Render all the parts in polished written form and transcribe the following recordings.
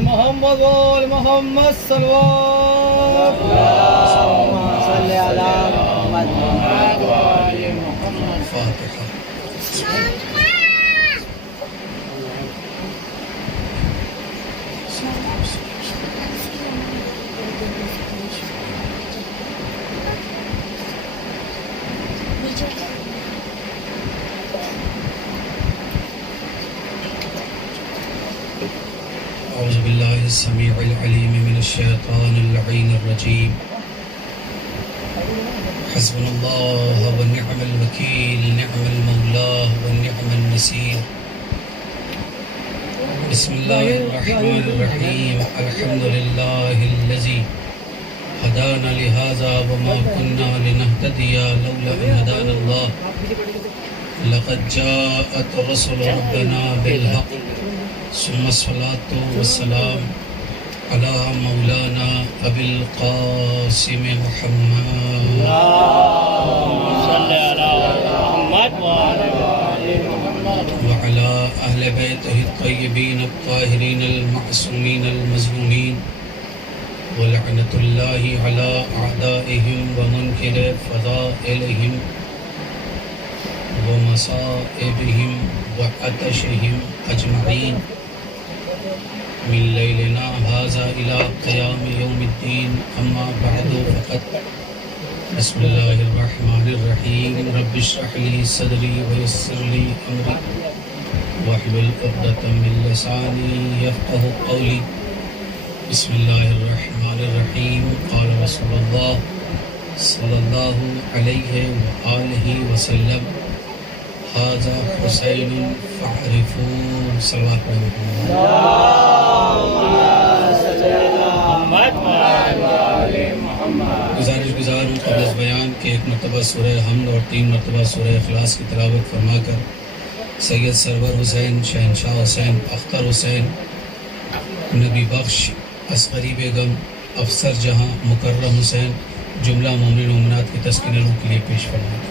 محمد وآل محمد صلوات اللهم صل على محمد وآل محمد. فاتحة. أعوذ بالله السميع العليم من الشيطان اللعين الرجيم. حسبنا الله ونعم الوكيل، نعم المولى ونعم النصير. بسم الله الرحمن الرحيم. الحمد لله الذي هدانا لهذا وما كنا لنهتدي لولا أن هدانا الله. لقد جاءت رسل ربنا بالحق ثم الصلاة والسلام على مولانا أبي القاسم محمد. اللهم صل على محمد وآل محمد. وعلى أهل بيته الطيبين الطاهرين المعصومين المظلومين. ولعنة الله على أعدائهم ومنكر فضائلهم ومصائبهم وعطشهم أجمعين من ليلنا هذا إلى قيام يوم الدين. أما بعد فقد بسم الله الرحمن الرحيم. رب اشرح لي صدري ويسر لي أمري واحلل عقدة من لساني يفقه قولي. بسم الله الرحمن الرحيم. قال رسول الله صلى الله عليه وآله وسلم هذا حسين فاعرفوه. صلوات محمد. گزار ہوں قبل از بیان کہ ایک مرتبہ سورہ حمد اور 3 مرتبہ سورہ اخلاص کی تلاوت فرما کر سید سرور حسین، شہنشاہ حسین، اختر حسین، نبی بخش، اصغری بیگم، افسر جہاں، مکرم حسین، جملہ مومنین و مومنات کی تسکین روح کے لیے پیش فرمائیں.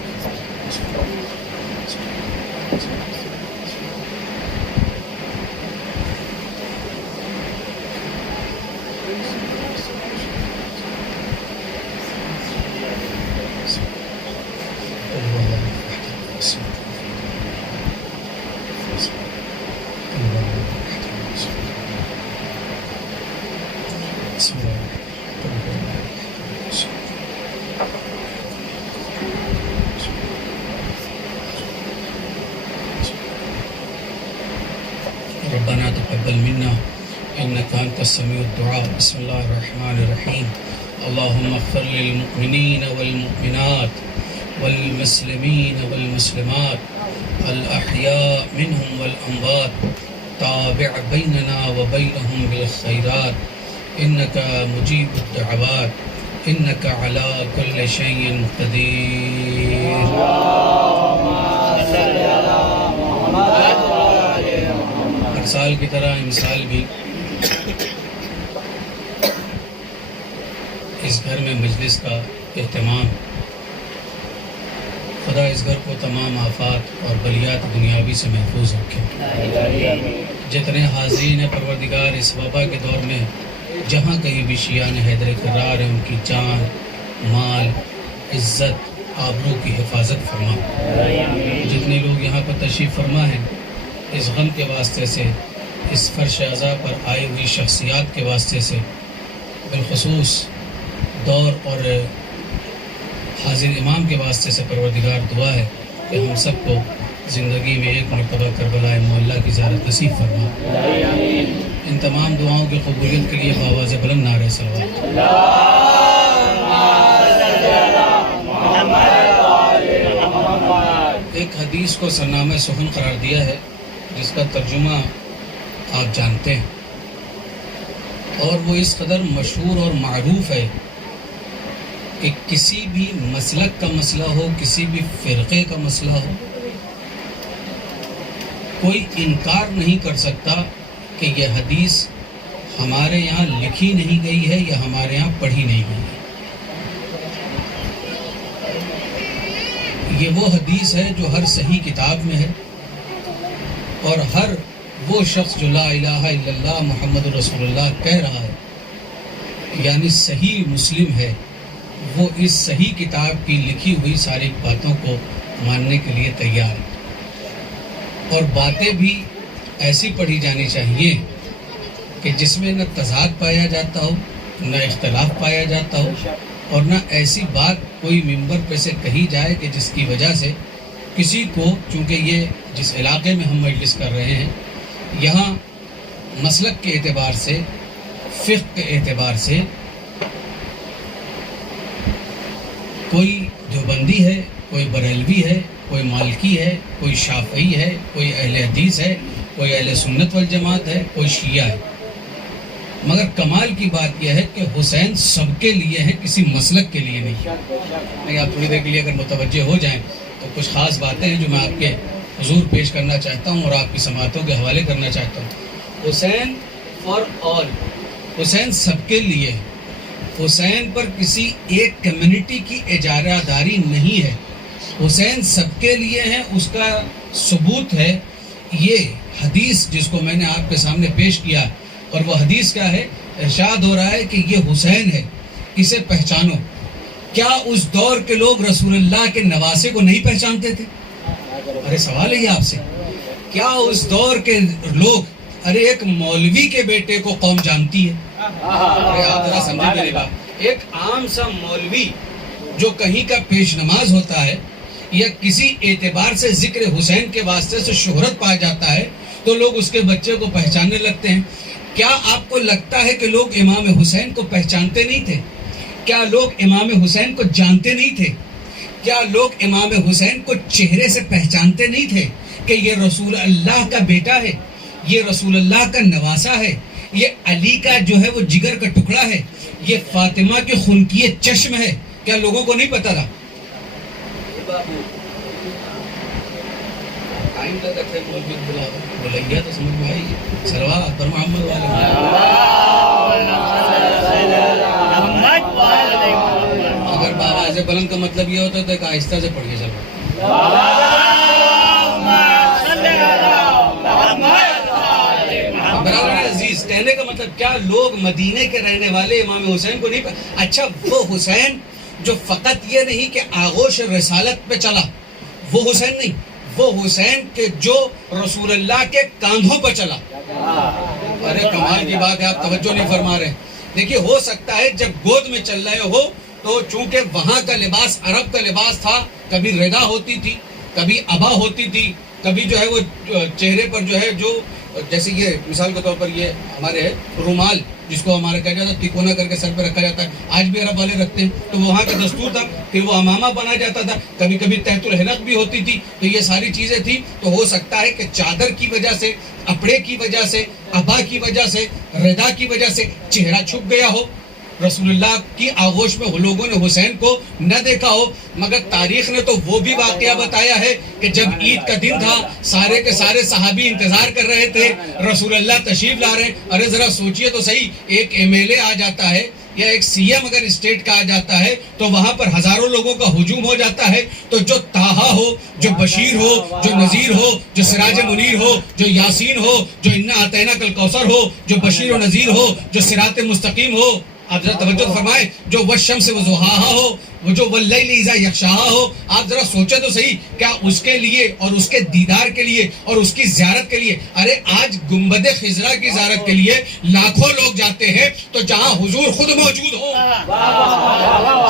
ربنا تقبل منا إنك أنت السميع الدعاء. بسم الله الرحمن الرحيم. اللهم اغفر للمؤمنين والمؤمنات والمسلمين والمسلمات الأحياء منهم والأموات. تابع بيننا وبينهم بالخيرات إنك مجيب الدعوات إنك على كل شيء قدير. ہر سال کی طرح ان سال بھی اس گھر میں مجلس کا اہتمام. خدا اس گھر کو تمام آفات اور بلیات دنیاوی سے محفوظ رکھے. جتنے حاضرین ہیں پروردگار اس وبا کے دور میں جہاں کہیں بھی شیعان حیدر کرار ہیں ان کی جان، مال، عزت، آبرو کی حفاظت فرما. جتنے لوگ یہاں پر تشریف فرما ہیں اس غم کے واسطے سے، اس فرش عزا پر آئی ہوئی شخصیات کے واسطے سے، بالخصوص دور اور حاضر امام کے واسطے سے پروردگار دعا ہے کہ ہم سب کو زندگی میں ایک مرتبہ کربلا معلیٰ کی زیارت نصیب فرما. ان تمام دعاؤں کی قبولیت کے لیے بآواز بلند نعرہ صلوات. ایک حدیث کو سرنامہ سخن قرار دیا ہے جس کا ترجمہ آپ جانتے ہیں، اور وہ اس قدر مشہور اور معروف ہے کہ کسی بھی مسلک کا مسئلہ ہو، کسی بھی فرقے کا مسئلہ ہو، کوئی انکار نہیں کر سکتا کہ یہ حدیث ہمارے یہاں لکھی نہیں گئی ہے یا ہمارے یہاں پڑھی نہیں گئی ہے. یہ وہ حدیث ہے جو ہر صحیح کتاب میں ہے اور ہر وہ شخص جو لا الہ الا اللہ محمد رسول اللہ کہہ رہا ہے، یعنی صحیح مسلم ہے، وہ اس صحیح کتاب کی لکھی ہوئی ساری باتوں کو ماننے کے لیے تیار ہے، اور باتیں بھی ایسی پڑھی جانی چاہیے کہ جس میں نہ تضاد پایا جاتا ہو، نہ اختلاف پایا جاتا ہو، اور نہ ایسی بات کوئی ممبر پہ سے کہی جائے کہ جس کی وجہ سے کسی کو، چونکہ یہ جس علاقے میں ہم مجلس کر رہے ہیں یہاں مسلک کے اعتبار سے، فقہ کے اعتبار سے کوئی دیوبندی ہے، کوئی بریلوی ہے، کوئی مالکی ہے، کوئی شافعی ہے، کوئی اہل حدیث ہے، کوئی اہل سنت والجماعت ہے، کوئی شیعہ ہے، مگر کمال کی بات یہ ہے کہ حسین سب کے لیے ہے، کسی مسلک کے لیے نہیں۔ آپ تھوڑی دیر کے لیے اگر متوجہ ہو جائیں تو کچھ خاص باتیں ہیں جو میں آپ کے حضور پیش کرنا چاہتا ہوں اور آپ کی سماعتوں کے حوالے کرنا چاہتا ہوں۔ حسین فار آل، حسین سب کے لیے ہے۔ حسین پر کسی ایک کمیونٹی کی اجارہ داری نہیں ہے، حسین سب کے لیے ہے۔ اس کا ثبوت ہے یہ حدیث جس کو میں نے آپ کے سامنے پیش کیا، اور وہ حدیث کیا ہے؟ ارشاد ہو رہا ہے کہ یہ حسین ہے، اسے پہچانو۔ کیا اس دور کے لوگ رسول اللہ کے نواسے کو نہیں پہچانتے تھے؟ ارے سوال ہے یہ آپ سے، کیا اس دور کے لوگ، ارے ایک مولوی کے بیٹے کو قوم جانتی ہے؟ ارے آپ ذرا سمجھیں میری بات، ایک عام سا مولوی جو کہیں کا پیش نماز ہوتا ہے یا کسی اعتبار سے ذکر حسین کے واسطے سے شہرت پا جاتا ہے تو لوگ اس کے بچے کو پہچاننے لگتے ہیں۔ کیا آپ کو لگتا ہے کہ لوگ امام حسین کو پہچانتے نہیں تھے؟ کیا لوگ امام حسین کو جانتے نہیں تھے؟ کیا لوگ امام حسین کو چہرے سے پہچانتے نہیں تھے کہ یہ رسول اللہ کا بیٹا ہے، یہ رسول اللہ کا نواسا ہے، یہ علی کا جو ہے وہ جگر کا ٹکڑا ہے، یہ فاطمہ کے خنکی چشم ہے؟ کیا لوگوں کو نہیں پتا تھا؟ بلیا تو سمجھ میں آئی سروات پر محمد اگر بآواز بلند کا مطلب یہ ہوتا تو ایک آہستہ سے پڑھ کے چلو۔ برادر عزیز، کہنے کا مطلب کیا لوگ مدینے کے رہنے والے امام حسین کو نہیں اچھا وہ حسین جو فقط یہ نہیں کہ آغوش رسالت پہ چلا، وہ حسین نہیں، وہ حسین کے جو رسول اللہ کے کاندھوں پر چلا۔ ارے کمال کی بات ہے، آپ توجہ نہیں فرما رہے۔ دیکھیے ہو سکتا ہے جب گود میں چل رہے ہو تو چونکہ وہاں کا لباس عرب کا لباس تھا، کبھی ردا ہوتی تھی، کبھی ابا ہوتی تھی، کبھی جو ہے وہ چہرے پر جو ہے جو جیسے یہ مثال کے طور پر یہ ہمارے رومال جس کو ہمارا کہا جاتا ہے تکونا کر کے سر پہ رکھا جاتا ہے، آج بھی عرب والے رکھتے ہیں، تو وہاں کا دستور تھا، پھر وہ امامہ بنا جاتا تھا، کبھی کبھی تحت الحلق بھی ہوتی تھی، تو یہ ساری چیزیں تھی۔ تو ہو سکتا ہے کہ چادر کی وجہ سے، اپڑے کی وجہ سے، ابا کی وجہ سے، ردا کی وجہ سے چہرہ چھپ گیا ہو، رسول اللہ کی آغوش میں لوگوں نے حسین کو نہ دیکھا ہو، مگر تاریخ نے تو وہ بھی واقعہ بتایا ہے کہ جب عید کا دن تھا، سارے کے سارے صحابی انتظار کر رہے تھے، رسول اللہ تشریف لا رہے ہیں۔ ارے ذرا سوچئے تو صحیح، ایک ایم ایل اے آ جاتا ہے یا ایک سی ایم اگر اسٹیٹ کا آ جاتا ہے تو وہاں پر ہزاروں لوگوں کا ہجوم ہو جاتا ہے، تو جو طٰہٰ ہو، جو بشیر ہو، جو نذیر ہو، جو سراج منیر ہو، جو یاسین ہو، جو انا اعطیناک الکوثر ہو، جو بشیر و نذیر ہو، جو صراط مستقیم ہو، آپ ذرا توجہ فرمائیں، جو والشمس وضحاہا ہو، وہ جو واللیل اذا یغشاہا ہو، آپ ذرا سوچیں تو صحیح، کیا اس کے لیے اور اس کے دیدار کے لیے اور اس کی زیارت کے لیے، ارے آج گنبد خضرا کی زیارت کے لیے لاکھوں لوگ جاتے ہیں، تو جہاں حضور خود موجود ہو،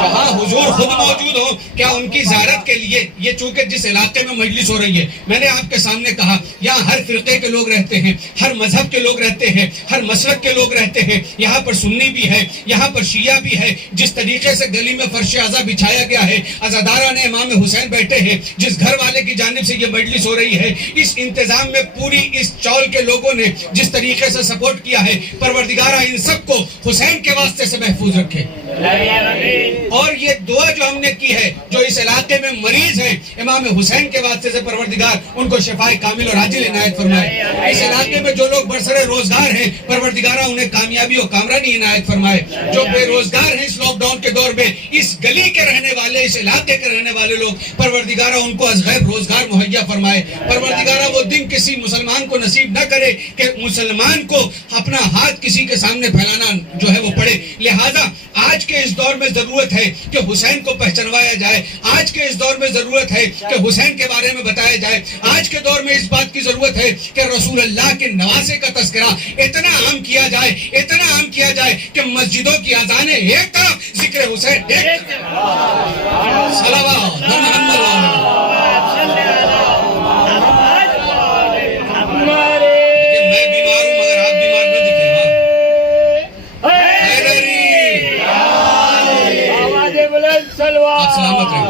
جہاں حضور خود موجود ہو، کیا ان کی زیارت کے لیے، یہ چونکہ جس علاقے میں مجلس ہو رہی ہے، میں نے آپ کے سامنے کہا یہاں ہر فرقے کے لوگ رہتے ہیں، ہر مذہب کے لوگ رہتے ہیں، ہر مسلک کے لوگ رہتے ہیں، یہاں پر سنی بھی ہے، یہاں پر شیعہ بھی ہے، جس طریقے سے گلی میں فرش عزا بچھایا گیا ہے، عزاداران امام حسین بیٹھے ہیں، جس گھر والے کی جانب سے یہ مجلس ہو رہی ہے، اس انتظام میں پوری اس چول کے لوگوں نے جس طریقے سے سپورٹ کیا ہے، پروردگارہ ان سب کو حسین کے واسطے سے محفوظ رکھے۔ اور یہ دعا جو ہم نے کی ہے، جو اس علاقے میں مریض ہیں، امام حسین کے واسطے سے پروردگار ان کو شفائے کامل اور عاجل عنایت فرمائے۔ اس علاقے میں جو لوگ برسر روزگار ہیں، پروردگارہ انہیں کامیابی اور کامرانی عنایت فرمائے۔ جو بے روزگار ہیں اس لاک ڈاؤن کے دور میں، اس گلی کے رہنے والے والے اس علاقے کے رہنے والے لوگ، پروردگارہ ان کو از غیب روزگار مہیا فرمائے، پروردگارہ وہ دن کسی مسلمان کو نصیب نہ کرے کہ مسلمان کو اپنا ہاتھ کسی کے سامنے پھیلانا جو ہے وہ پڑے۔ لہٰذا آج کے اس دور میں ضرورت ہے کہ حسین کو پہچانوایا جائے، آج کے اس دور میں ضرورت ہے کہ حسین کے بارے میں بتایا جائے، آج کے دور میں اس بات کی ضرورت ہے کہ رسول اللہ کے نواسے کا تذکرہ اتنا عام کیا جائے، اتنا عام کیا جائے کہ مسجدوں کی اذانیں ایک طرف، ذکر حسین ایک طرف۔ صلوات محمد میں بیمار ہوں مگر آپ بیمار نہ دکھے۔ آپ سلامت رہیں۔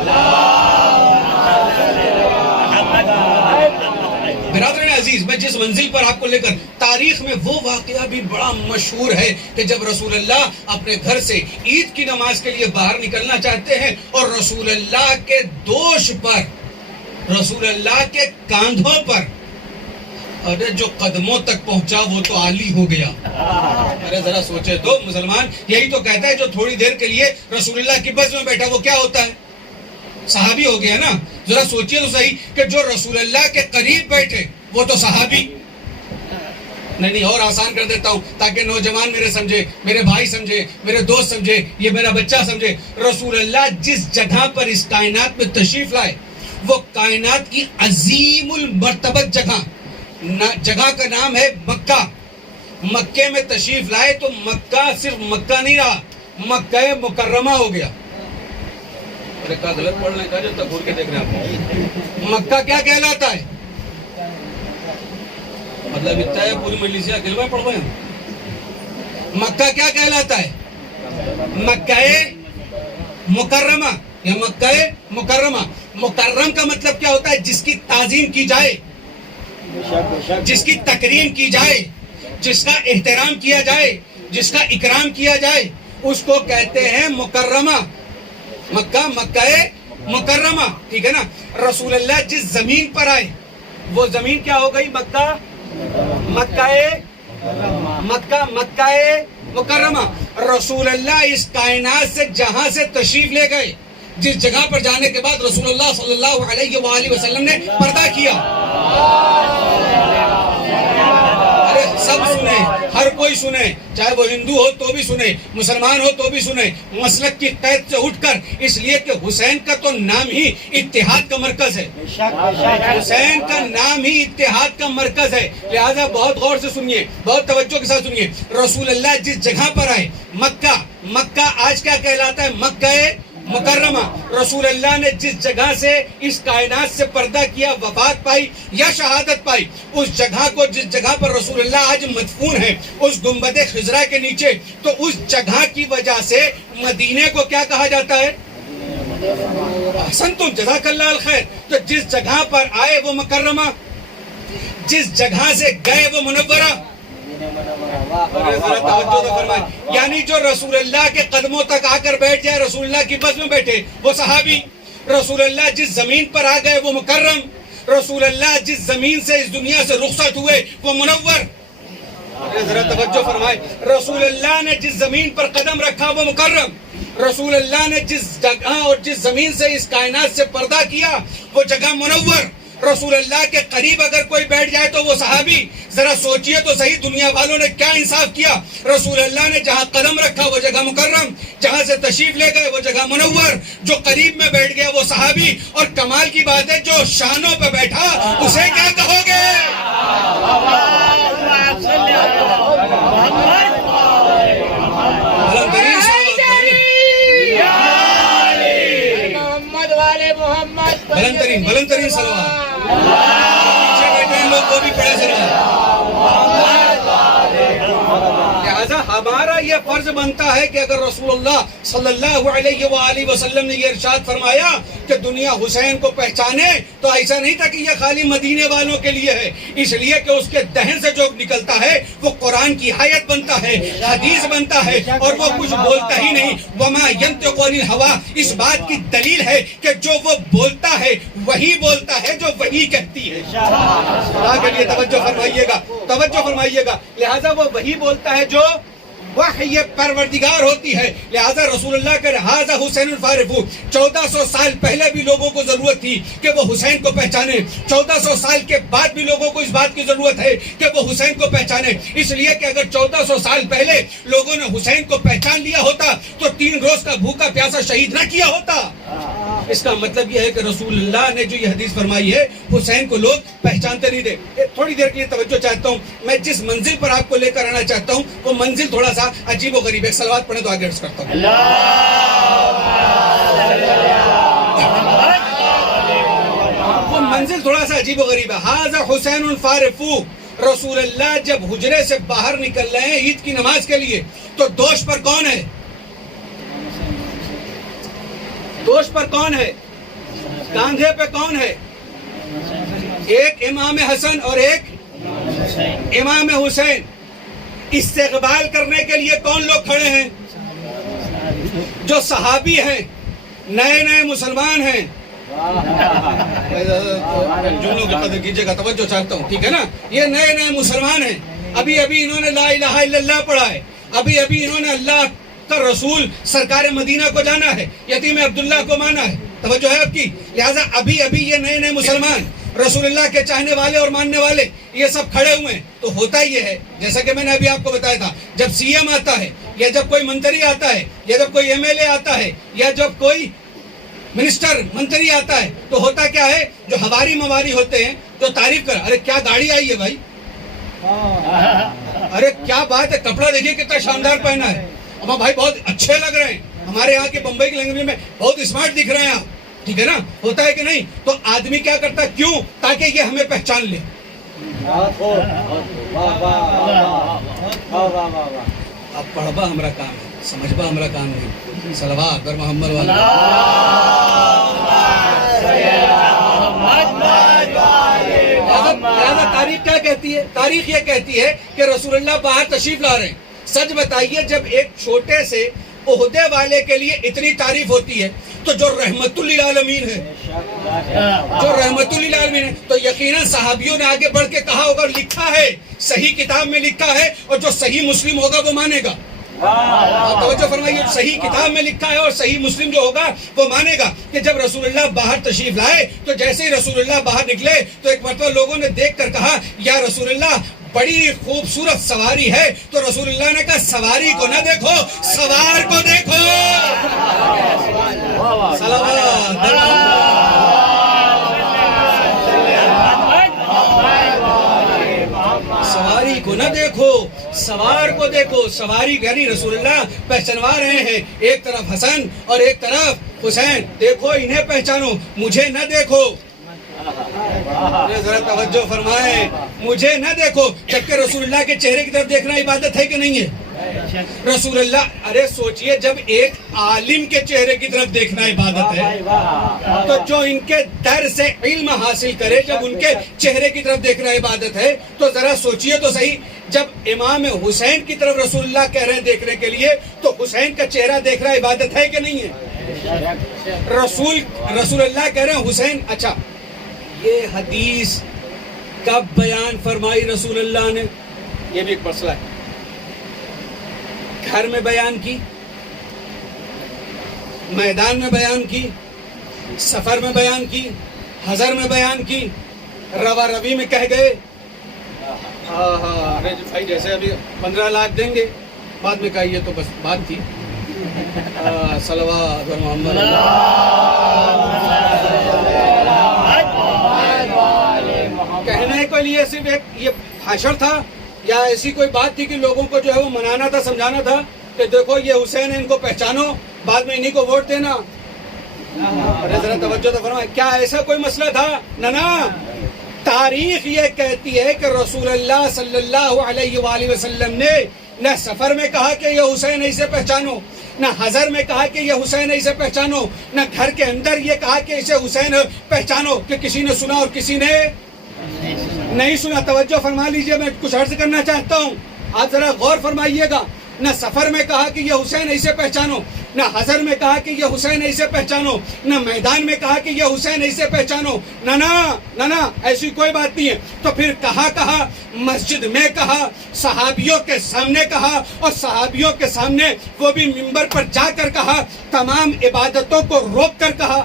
برادران عزیز، میں جس منزل پر آپ کو لے کر، تاریخ میں وہ واقعہ بھی بڑا مشہور ہے کہ جب رسول اللہ اپنے گھر سے عید کی نماز کے لیے باہر نکلنا چاہتے ہیں اور رسول اللہ کے دوش پر، رسول اللہ کے کاندھوں پر، ارے جو قدموں تک پہنچا وہ تو عالی ہو گیا۔ ارے ذرا سوچے تو، مسلمان یہی تو کہتا ہے جو تھوڑی دیر کے لیے رسول اللہ کی بس میں بیٹھا وہ کیا ہوتا ہے؟ صحابی ہو گیا نا۔ ذرا سوچئے تو صحیح کہ جو رسول اللہ کے قریب بیٹھے وہ تو صحابی۔ نہیں اور آسان کر دیتا ہوں تاکہ نوجوان میرے سمجھے، میرے بھائی سمجھے، میرے دوست سمجھے، یہ میرا بچہ سمجھے۔ رسول اللہ جس جگہ پر اس کائنات میں تشریف لائے وہ کائنات کی عظیم المرتبت جگہ کا نام ہے مکہ۔ مکے میں تشریف لائے تو مکہ صرف مکہ نہیں رہا، مکہ مکرمہ ہو گیا۔ غلط پڑھنے کا جو تبور کے دیکھ رہے ہیں، مکہ کیا کہلاتا ہے؟ مطلب اتنا ہے پوری مجلس سے اکیلے پڑھ رہے ہیں۔ مکہ کیا کہلاتا ہے؟ مکہ مکرمہ یا مکہ مکرمہ۔ مکرم کا مطلب کیا ہوتا ہے؟ جس کی تعظیم کی جائے، جس کی تکریم کی جائے، جس کا احترام کیا جائے، جس کا اکرام کیا جائے، اس کو کہتے ہیں مکرمہ۔ مکہ مکہ مکرمہ، ٹھیک ہے نا۔ رسول اللہ جس زمین پر آئے وہ زمین کیا ہو گئی؟ مکہ مکہ مکرمہ۔ رسول اللہ اس کائنات سے جہاں سے تشریف لے گئے، جس جگہ پر جانے کے بعد رسول اللہ صلی اللہ علیہ وآلہ وسلم نے پردہ کیا۔ ارے سب سنیں، ہر کوئی سنیں، چاہے وہ ہندو ہو تو بھی سنیں، مسلمان ہو تو بھی سنیں، مسلک کی قید سے اٹھ کر، اس لیے کہ حسین کا تو نام ہی اتحاد کا مرکز ہے۔ حسین کا نام ہی اتحاد کا مرکز ہے، لہذا بہت غور سے سنیے، بہت توجہ کے ساتھ سنیے۔ رسول اللہ جس جگہ پر آئے، مکہ آج کیا کہلاتا ہے؟ مکہ مکرمہ۔ رسول اللہ نے جس جگہ سے اس کائنات سے پردہ کیا، وفات پائی یا شہادت پائی، اس جگہ کو، جس جگہ پر رسول اللہ آج مدفون ہے، اس گنبد خضرا کے نیچے، تو اس جگہ کی وجہ سے مدینے کو کیا کہا جاتا ہے؟ احسنتم، جزاک اللہ الخیر۔ تو جس جگہ پر آئے وہ مکرمہ، جس جگہ سے گئے وہ منورہ۔ یعنی جو رسول اللہ کے قدموں تک آ کر بیٹھ جائے، رسول اللہ کی بس میں بیٹھے، وہ صحابی۔ رسول اللہ جس زمین پر آ گئے وہ مکرم۔ رسول اللہ جس زمین سے اس دنیا سے رخصت ہوئے وہ منور۔ ذرا توجہ فرمائے، رسول اللہ نے جس زمین پر قدم رکھا وہ مکرم۔ رسول اللہ نے جس جگہ اور جس زمین سے اس کائنات سے پردہ کیا وہ جگہ منور۔ رسول اللہ کے قریب اگر کوئی بیٹھ جائے تو وہ صحابی۔ ذرا سوچئے تو صحیح، دنیا والوں نے کیا انصاف کیا؟ رسول اللہ نے جہاں قدم رکھا وہ جگہ مکرم، جہاں سے تشریف لے گئے وہ جگہ منور، جو قریب میں بیٹھ گیا وہ صحابی۔ اور کمال کی بات ہے، جو شانوں پہ بیٹھا اسے کیا کہو گے؟ بلند ترین صلوات۔ پیچھے بیٹھے ہیں لوگ وہ بھی پڑھے صلوات۔ لہذا ہمارا یہ فرض بنتا ہے کہ اگر رسول اللہ صلی اللہ علیہ وآلہ وسلم نے یہ ارشاد فرمایا کہ دنیا حسین کو پہچانے، تو ایسا نہیں تھا کہ یہ خالی مدینے والوں کے لیے ہے، اس لیے کہ اس کے دہن سے جو نکلتا ہے وہ قرآن کی آیت بنتا ہے، حدیث بنتا ہے، اور وہ کچھ بولتا ہی نہیں۔ وما ينطق عن الهوى، اس بات کی دلیل ہے کہ جو وہ بولتا ہے وہی بولتا ہے جو وہی کہتی ہے۔ خدا کے لیے توجہ فرمائیے گا، توجہ فرمائیے گا۔ لہذا وہ وہی بولتا ہے جو وحی پروردگار ہوتی ہے. لہذا رسول اللہ کا ھذا حسین الفارف 1400 سال پہلے بھی لوگوں کو ضرورت تھی کہ وہ حسین کو پہچانے. 1400 سال کے بعد بھی لوگوں کو اس بات کی ضرورت ہے کہ وہ حسین کو پہچانے. اس لیے کہ اگر 1400 سال پہلے لوگوں نے حسین کو پہچان لیا ہوتا تو 3 روز کا بھوکا پیاسا شہید نہ کیا ہوتا. اس کا مطلب یہ ہے کہ رسول اللہ نے جو یہ حدیث فرمائی ہے حسین کو لوگ پہچانتے نہیں تھے. تھوڑی دیر کے لیے توجہ چاہتا ہوں. میں جس منزل پر آپ کو لے کر آنا چاہتا ہوں وہ منزل تھوڑا سا عجیب و غریب ہے. صلوات پڑھیں تو آگے عرض کرتا ہوں. وہ منزل تھوڑا سا عجیب و غریب ہے. ھذا حسین الفارف. رسول اللہ جب حجرے سے باہر نکل رہے ہیں عید کی نماز کے لیے تو دوش پر کون ہے؟ دوش پر کون ہے؟ کاندھے پہ کون ہے؟ ایک امام حسن اور ایک امام حسین. استقبال کرنے کے لیے کون لوگ کھڑے ہیں؟ جو صحابی ہیں، نئے نئے مسلمان ہیں. جملوں کی قدر کیجیے گا، توجہ چاہتا ہوں، ٹھیک ہے نا. یہ نئے نئے مسلمان ہیں. ابھی انہوں نے لا الہ الا اللہ پڑھا ہے. ابھی انہوں نے اللہ کا رسول سرکار مدینہ کو جانا ہے. یتیم عبداللہ کو مانا ہے. توجہ ہے آپ کی. لہٰذا ابھی یہ نئے نئے مسلمان رسول اللہ کے چاہنے والے اور ماننے والے یہ سب کھڑے ہوئے ہیں. تو ہوتا یہ ہے جیسا کہ میں نے ابھی آپ کو بتایا تھا، جب سی ایم آتا ہے یا جب کوئی منتری آتا ہے یا جب کوئی ایم ایل اے آتا ہے یا جب کوئی منسٹر منتری آتا ہے تو ہوتا کیا ہے، جو ہواری مواری ہوتے ہیں جو تعریف کر، ارے کیا گاڑی آئی ہے بھائی، ارے کیا بات ہے، کپڑا دیکھیے کتنا شاندار پہنا ہے، اب بھائی بہت اچھے لگ رہے ہیں، ہمارے یہاں کے بمبئی کی لینگویج میں بہت اسمارٹ دکھ رہے ہیں آپ. ٹھیک ہے نا. ہوتا ہے کہ نہیں؟ تو آدمی کیا کرتا ہے، کیوں؟ تاکہ یہ ہمیں پہچان لے. اب پڑھبا ہمارا کام ہے، سمجھبا ہمارا کام ہے. صلوات بر محمد والا. تاریخ کیا کہتی ہے؟ تاریخ یہ کہتی ہے کہ رسول اللہ باہر تشریف لا رہے ہیں. سچ بتائیے، جب ایک چھوٹے سے عہدے والے کے لیے اتنی تعریف ہوتی ہے تو جو رحمت للعالمین ہے، جو رحمت للعالمین ہے، تو یقیناً صحابیوں نے آگے بڑھ کے کہا ہوگا، لکھا ہے صحیح کتاب میں لکھا ہے، اور جو صحیح مسلم ہوگا وہ مانے گا. توجہ فرمائیے، صحیح کتاب میں لکھا ہے اور صحیح مسلم جو ہوگا وہ مانے گا کہ جب رسول اللہ باہر تشریف لائے تو جیسے ہی رسول اللہ باہر نکلے تو ایک مرتبہ لوگوں نے دیکھ کر کہا، یا رسول اللہ بڑی خوبصورت سواری ہے. تو رسول اللہ نے کہا، سواری کو نہ دیکھو، سوار کو دیکھو. سواری کو نہ دیکھو، سوار کو دیکھو. سواری یعنی رسول اللہ پہچانوا رہے ہیں، ایک طرف حسن اور ایک طرف حسین. دیکھو انہیں پہچانو، مجھے نہ دیکھو. ذرا توجہ فرمائیں، مجھے نہ دیکھو. جبکہ رسول اللہ کے چہرے کی طرف دیکھنا عبادت ہے کہ نہیں ہے؟ رسول اللہ، ارے سوچئے، جب ایک عالم کے چہرے کی طرف دیکھنا عبادت ہے تو جو ان کے در سے علم حاصل کرے، جب ان کے چہرے کی طرف دیکھنا عبادت ہے تو ذرا سوچئے تو صحیح، جب امام حسین کی طرف رسول اللہ کہہ رہے ہیں دیکھنے کے لیے تو حسین کا چہرہ دیکھنا عبادت ہے کہ نہیں ہے؟ رسول اللہ کہہ رہے ہیں حسین. اچھا، یہ حدیث کب بیان فرمائی رسول اللہ نے؟ یہ بھی ایک مسئلہ ہے. گھر میں بیان کی، میدان میں بیان کی، سفر میں بیان کی، حضر میں بیان کی، روا روی میں کہہ گئے. ارے بھائی جیسے ابھی 15 لاکھ دیں گے بعد میں کہیے تو بس بات تھی. صلوات محمد. کہنے کے لیے صرف ایک یہ حشر تھا یا ایسی کوئی بات تھی کہ لوگوں کو جو ہے وہ منانا تھا، سمجھانا تھا کہ دیکھو یہ حسین ہے، ان کو پہچانو، بعد میں انہی کو ووٹ دینا. ذرا توجہ تو فرمائیں، کیا ایسا کوئی مسئلہ تھا؟ نہ. تاریخ یہ کہتی ہے کہ رسول اللہ صلی اللہ علیہ وآلہ وسلم نے نہ سفر میں کہا کہ یہ حسین ہے اسے پہچانو، نہ حضر میں کہا کہ یہ حسین ہے اسے پہچانو، نہ گھر کے اندر یہ کہا کہ اسے حسین پہچانو کہ کسی نے سنا اور کسی نے نہیں سنا. توجہ فرما لیجئے، میں کچھ عرض کرنا چاہتا ہوں، آپ ذرا غور فرمائیے گا. نہ سفر میں کہا کہ یہ حسین ہے اسے پہچانو، نہ حضر میں کہا کہ یہ حسین اسے پہچانو، نہ میدان میں کہا کہ یہ حسین اسے پہچانو، نہ ایسی کوئی بات نہیں ہے. تو پھر کہا مسجد میں کہا، صحابیوں کے سامنے کہا، اور صحابیوں کے سامنے وہ بھی منبر پر جا کر کہا، تمام عبادتوں کو روک کر کہا،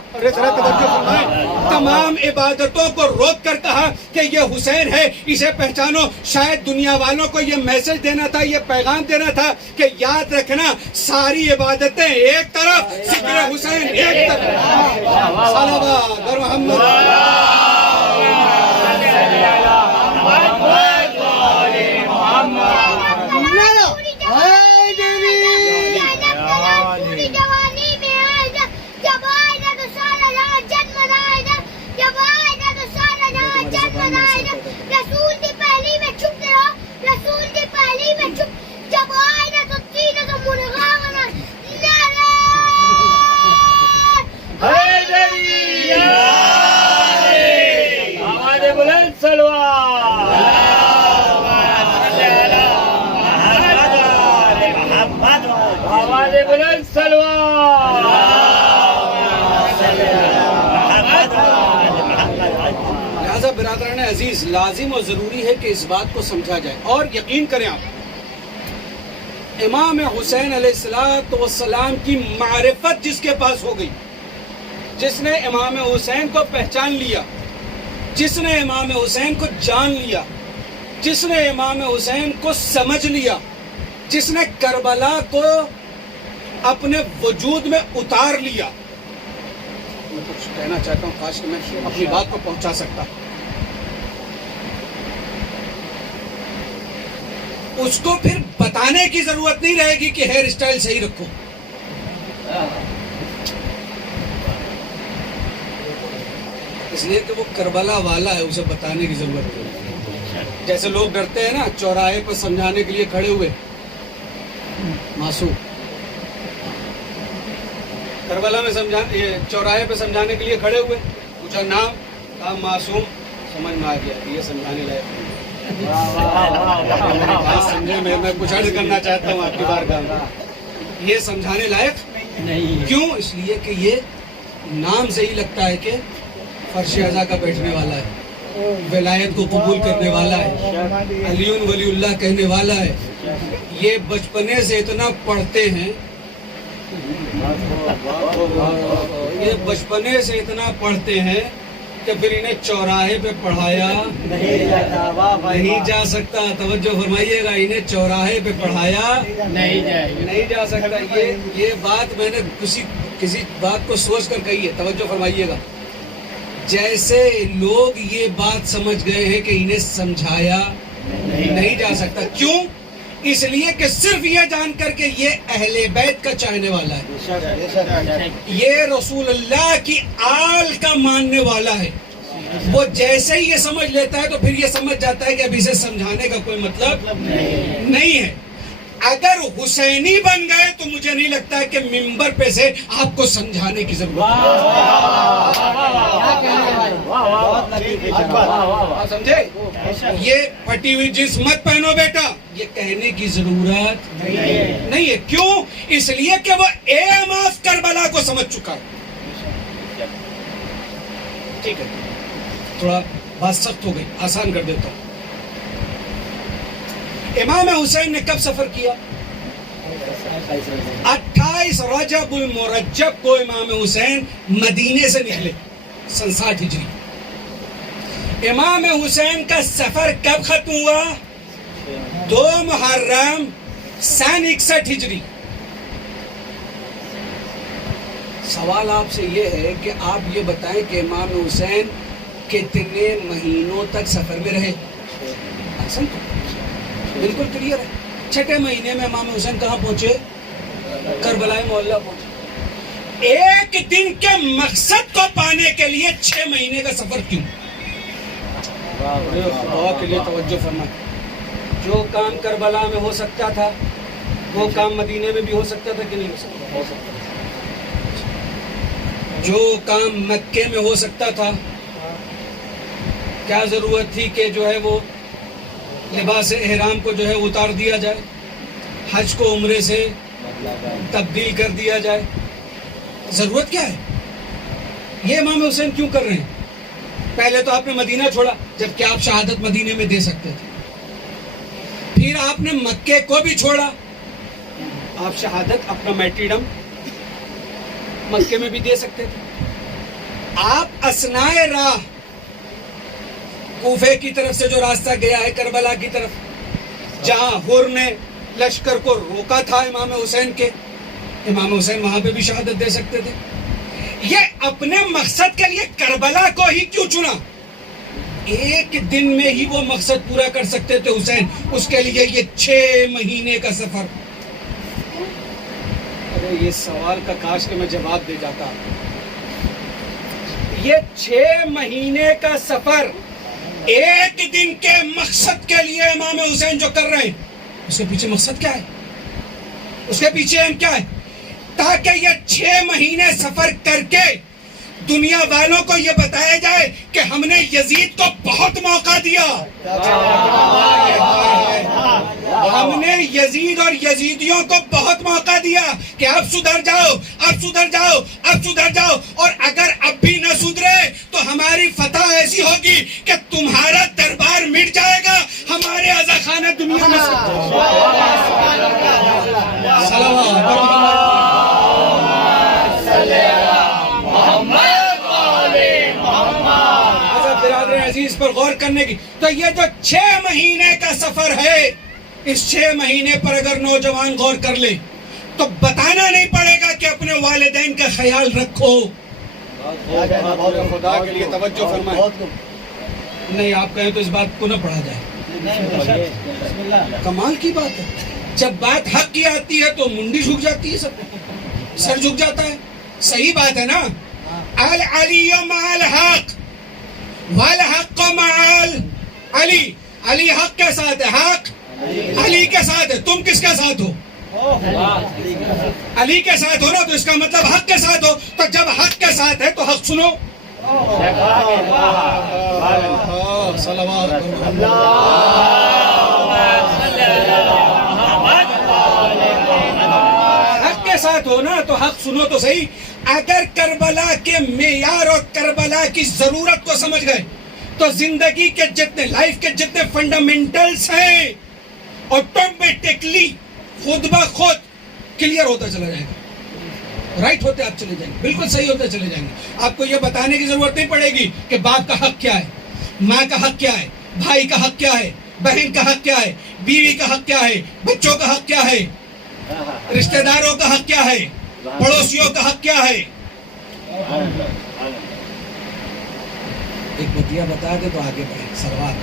تمام عبادتوں کو روک کر کہا کہ یہ حسین ہے، اسے پہچانو. شاید دنیا والوں کو یہ میسج دینا تھا، یہ پیغام دینا تھا کہ یاد رکھنا ساری عبادتیں ایک طرف، ذکر حسین ایک طرف. صلوات اور محمد. لہذا برادران عزیز، لازم و ضروری ہے کہ اس بات کو سمجھا جائے. اور یقین کریں آپ، امام حسین علیہ السلام کی معرفت جس کے پاس ہو گئی، جس نے امام حسین کو پہچان لیا، جس نے امام حسین کو جان لیا، جس نے امام حسین کو سمجھ لیا، جس نے کربلا کو اپنے وجود میں اتار لیا. میں کچھ کہنا چاہتا ہوں، کاش کہ میں اپنی بات کو پہنچا سکتا. اس کو پھر بتانے کی ضرورت نہیں رہے گی کہ ہیئر اسٹائل صحیح رکھو. اس لیے کہ وہ کربلا والا ہے، اسے بتانے کی ضرورت نہیں. جیسے لوگ ڈرتے ہیں نا چوراہے پر سمجھانے کے لیے کھڑے ہوئے، معصوم کربلا میں چوراہے پہ سمجھانے کے لیے کھڑے ہوئے، پوچھا نام، کہا معصوم. سمجھ میں آ گیا کہ یہ سمجھانے لائق سمجھے. میں کچھ عرض کرنا چاہتا ہوں آپ کی بارگاہ میں، یہ سمجھانے لائق نہیں. کیوں؟ اس لیے کہ یہ نام سے ہی لگتا ہے کہ فرش اعضا کا بیٹھنے والا ہے، ولایت کو قبول کرنے والا ہے، علی ولی اللہ کہنے والا ہے. یہ بچپنے سے اتنا پڑھتے ہیں، یہ بچپنے سے اتنا پڑھتے ہیں کہ پھر انہیں چوراہے پہ پڑھایا نہیں جا سکتا. توجہ فرمائیے گا، انہیں چوراہے پہ پڑھایا نہیں جا سکتا. یہ بات میں نے کسی بات کو سوچ کر کہی ہے. توجہ فرمائیے گا. جیسے لوگ یہ بات سمجھ گئے ہیں کہ انہیں سمجھایا نہیں جا سکتا. کیوں؟ اس لیے کہ صرف یہ جان کر کے یہ اہل بیت کا چاہنے والا ہے، یہ رسول اللہ کی آل کا ماننے والا ہے. وہ جیسے ہی یہ سمجھ لیتا ہے تو پھر یہ سمجھ جاتا ہے کہ اب اسے سمجھانے کا کوئی مطلب نہیں ہے. اگر حسینی بن گئے تو مجھے نہیں لگتا ہے کہ ممبر پہ سے آپ کو سمجھانے کی ضرورت ہے. سمجھے؟ یہ پھٹی ہوئی جنس مت پہنو بیٹا، یہ کہنے کی ضرورت نہیں ہے. کیوں؟ اس لیے کہ وہ ایم آف کربلا کو سمجھ چکا ہے. ٹھیک ہے، تھوڑا بات سخت ہو گئی، آسان کر دیتا ہوں. امام حسین نے کب سفر کیا؟ 28 رجب المرجب کو امام حسین مدینے سے نکلے، 67 ہجری. امام حسین کا سفر کب ختم ہوا؟ 2 محرم سن 61 ہجری. سوال آپ سے یہ ہے کہ آپ یہ بتائیں کہ امام حسین کتنے مہینوں تک سفر میں رہے؟ بالکل کلیئر ہے. 6 مہینے میں امام حسین کہاں پہنچے؟ کربلا معلیٰ پہنچے. ایک دن کے مقصد کو پانے کے لیے 6 مہینے کا سفر کیوں؟ کے لیے توجہ فرمائیں. جو کام کربلا میں ہو سکتا تھا وہ کام مدینے میں بھی ہو سکتا تھا کہ نہیں ہو سکتا؟ ہو سکتا. جو کام مکے میں ہو سکتا تھا، کیا ضرورت تھی کہ جو ہے وہ لباس احرام کو جو ہے اتار دیا جائے، حج کو عمرے سے تبدیل کر دیا جائے؟ ضرورت کیا ہے؟ یہ امام حسین کیوں کر رہے ہیں؟ پہلے تو آپ نے مدینہ چھوڑا جبکہ آپ شہادت مدینے میں دے سکتے تھے، پھر آپ نے مکے کو بھی چھوڑا، آپ شہادت اپنا میٹریڈم مکے میں بھی دے سکتے تھے۔ آپ اثنائے راہ کوفے کی طرف سے جو راستہ گیا ہے کربلا کی طرف، جہاں حر نے لشکر کو روکا تھا امام حسین کے، امام حسین وہاں پہ بھی شہادت دے سکتے تھے۔ یہ اپنے مقصد کے لیے کربلا کو ہی کیوں چنا؟ ایک دن میں ہی وہ مقصد پورا کر سکتے تھے حسین، اس کے لیے یہ 6 مہینے کا سفر۔ ارے یہ سوال کا کاش کہ میں جواب دے جاتا۔ یہ 6 مہینے کا سفر ایک دن کے مقصد کے لیے امام حسین جو کر رہے ہیں، اس کے پیچھے مقصد کیا ہے؟ اس کے پیچھے ایم کیا ہے؟ تاکہ یہ 6 مہینے سفر کر کے دنیا والوں کو یہ بتایا جائے کہ ہم نے یزید کو بہت موقع دیا، ہم نے یزید اور یزیدیوں کو بہت موقع دیا کہ اب سدھر جاؤ، اب سدھر جاؤ، اب سدھر جاؤ، اور اگر اب بھی نہ سدھرے تو ہماری فتح ایسی ہوگی کہ تمہارا دربار مٹ جائے گا، ہمارے عزا خانہ دنیا میں عزیز پر غور کرنے کی۔ تو یہ جو 6 مہینے کا سفر ہے، اس 6 مہینے پر اگر نوجوان غور کر لے تو بتانا نہیں پڑے گا کہ اپنے والدین کا خیال رکھو۔ خدا کے لیے توجہ فرمائیں۔ نہیں آپ کہیں تو اس بات کو نہ پڑھا جائے۔ کمال کی بات ہے، جب بات حق کی آتی ہے تو منڈی جھک جاتی ہے، سب سر جھک جاتا ہے۔ صحیح بات ہے نا؟ العلی مع الحق والحق مع علی، علی حق کے ساتھ ہے، حق علی کے ساتھ ہے۔ تم کس کے ساتھ ہو؟ علی کے ساتھ ہو نا، تو اس کا مطلب حق کے ساتھ ہو۔ تو جب حق کے ساتھ ہے تو حق سنو۔ حق کے ساتھ ہو نا تو حق سنو تو صحیح۔ اگر کربلا کے معیار اور کربلا کی ضرورت کو سمجھ گئے تو زندگی کے جتنے، لائف کے جتنے فنڈامنٹلز ہیں آٹومیٹکلی خود بخود کلیئر ہوتا چلا جائے گا، رائٹ ہوتے آپ چلے جائیں گے، بالکل صحیح ہوتے چلے جائیں گے۔ آپ کو یہ بتانے کی ضرورت نہیں پڑے گی کہ باپ کا حق کیا ہے، ماں کا حق کیا ہے، بھائی کا حق کیا ہے، بہن کا حق کیا ہے، بیوی کا حق کیا ہے، بچوں کا حق کیا ہے، رشتہ داروں کا حق کیا ہے، پڑوسیوں کا حق کیا ہے۔ ایک بتیا بتا دے تو آگے بڑھے۔ سروات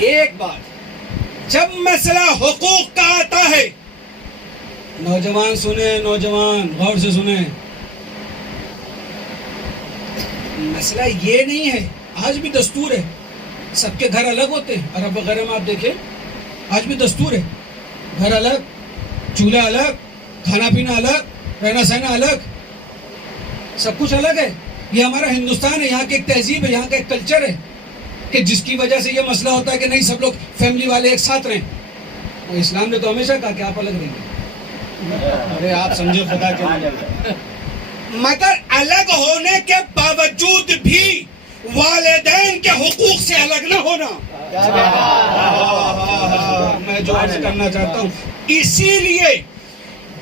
ایک بات، جب مسئلہ حقوق کا آتا ہے، نوجوان سنیں، نوجوان غور سے سنیں، مسئلہ یہ نہیں ہے، آج بھی دستور ہے، سب کے گھر الگ ہوتے ہیں، عرب وغیرہ میں آپ دیکھیں آج بھی دستور ہے، گھر الگ، چولہا الگ، کھانا پینا الگ، رہنا سہنا الگ، سب کچھ الگ ہے۔ یہ ہمارا ہندوستان ہے، یہاں کی ایک تہذیب ہے، یہاں کا ایک کلچر ہے کہ جس کی وجہ سے یہ مسئلہ ہوتا ہے کہ نہیں سب لوگ فیملی والے ایک ساتھ رہیں۔ اسلام نے تو ہمیشہ کہا کہ آپ الگ رہیں گے۔ ارے آپ سمجھو خدا کے لیے، مگر الگ ہونے کے باوجود بھی والدین کے حقوق سے الگ نہ ہونا۔ میں جو عرض کرنا چاہتا ہوں، اسی لیے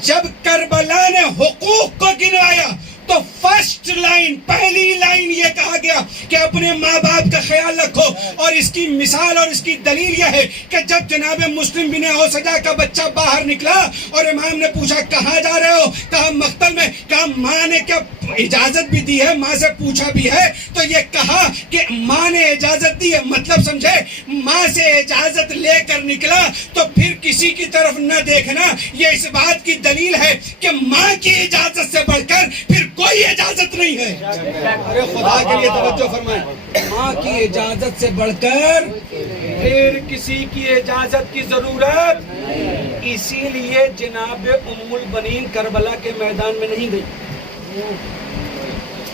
جب کربلا نے حقوق کو گنوایا تو فرسٹ لائن، پہلی لائن یہ کہا گیا کہ اپنے ماں باپ کا خیال رکھو، اور اس کی مثال اور اس کی دلیل یہ ہے کہ جب جناب مسلم بن اوسجا کا بچہ باہر نکلا اور امام نے پوچھا کہاں جا رہے ہو، کہا مقتل میں، کہا ماں نے کیا اجازت بھی دی ہے، ماں سے پوچھا بھی ہے، تو یہ کہا کہ ماں نے اجازت دی ہے، مطلب سمجھے، ماں سے اجازت لے کر نکلا تو پھر کسی کی طرف نہ دیکھنا، یہ اس بات کی دلیل ہے کہ ماں کی اجازت سے بڑھ کر پھر کوئی اجازت نہیں ہے۔ ارے خدا کے لیے توجہ فرمائیں، ماں کی اجازت سے بڑھ کر پھر کسی کی اجازت کی ضرورت۔ اسی لیے جناب ام البنین کربلا کے میدان میں نہیں گئی،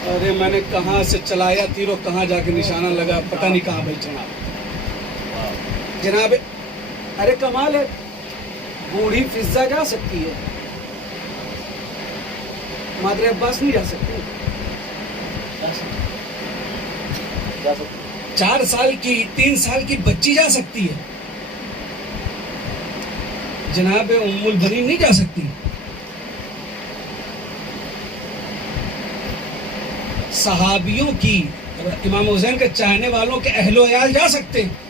ارے میں نے کہاں سے چلایا تیرو کہاں جا کے نشانہ لگا پتہ نہیں کہاں بھائی جناب ارے کمال ہے بوڑھی فضا جا سکتی ہے مادر عباس نہیں جا سکتی 4 سال کی 3 سال کی بچی جا سکتی ہے جناب ام البنین نہیں جا سکتی صحابیوں کی امام حسین کے چاہنے والوں کے اہل و عیال جا سکتے ہیں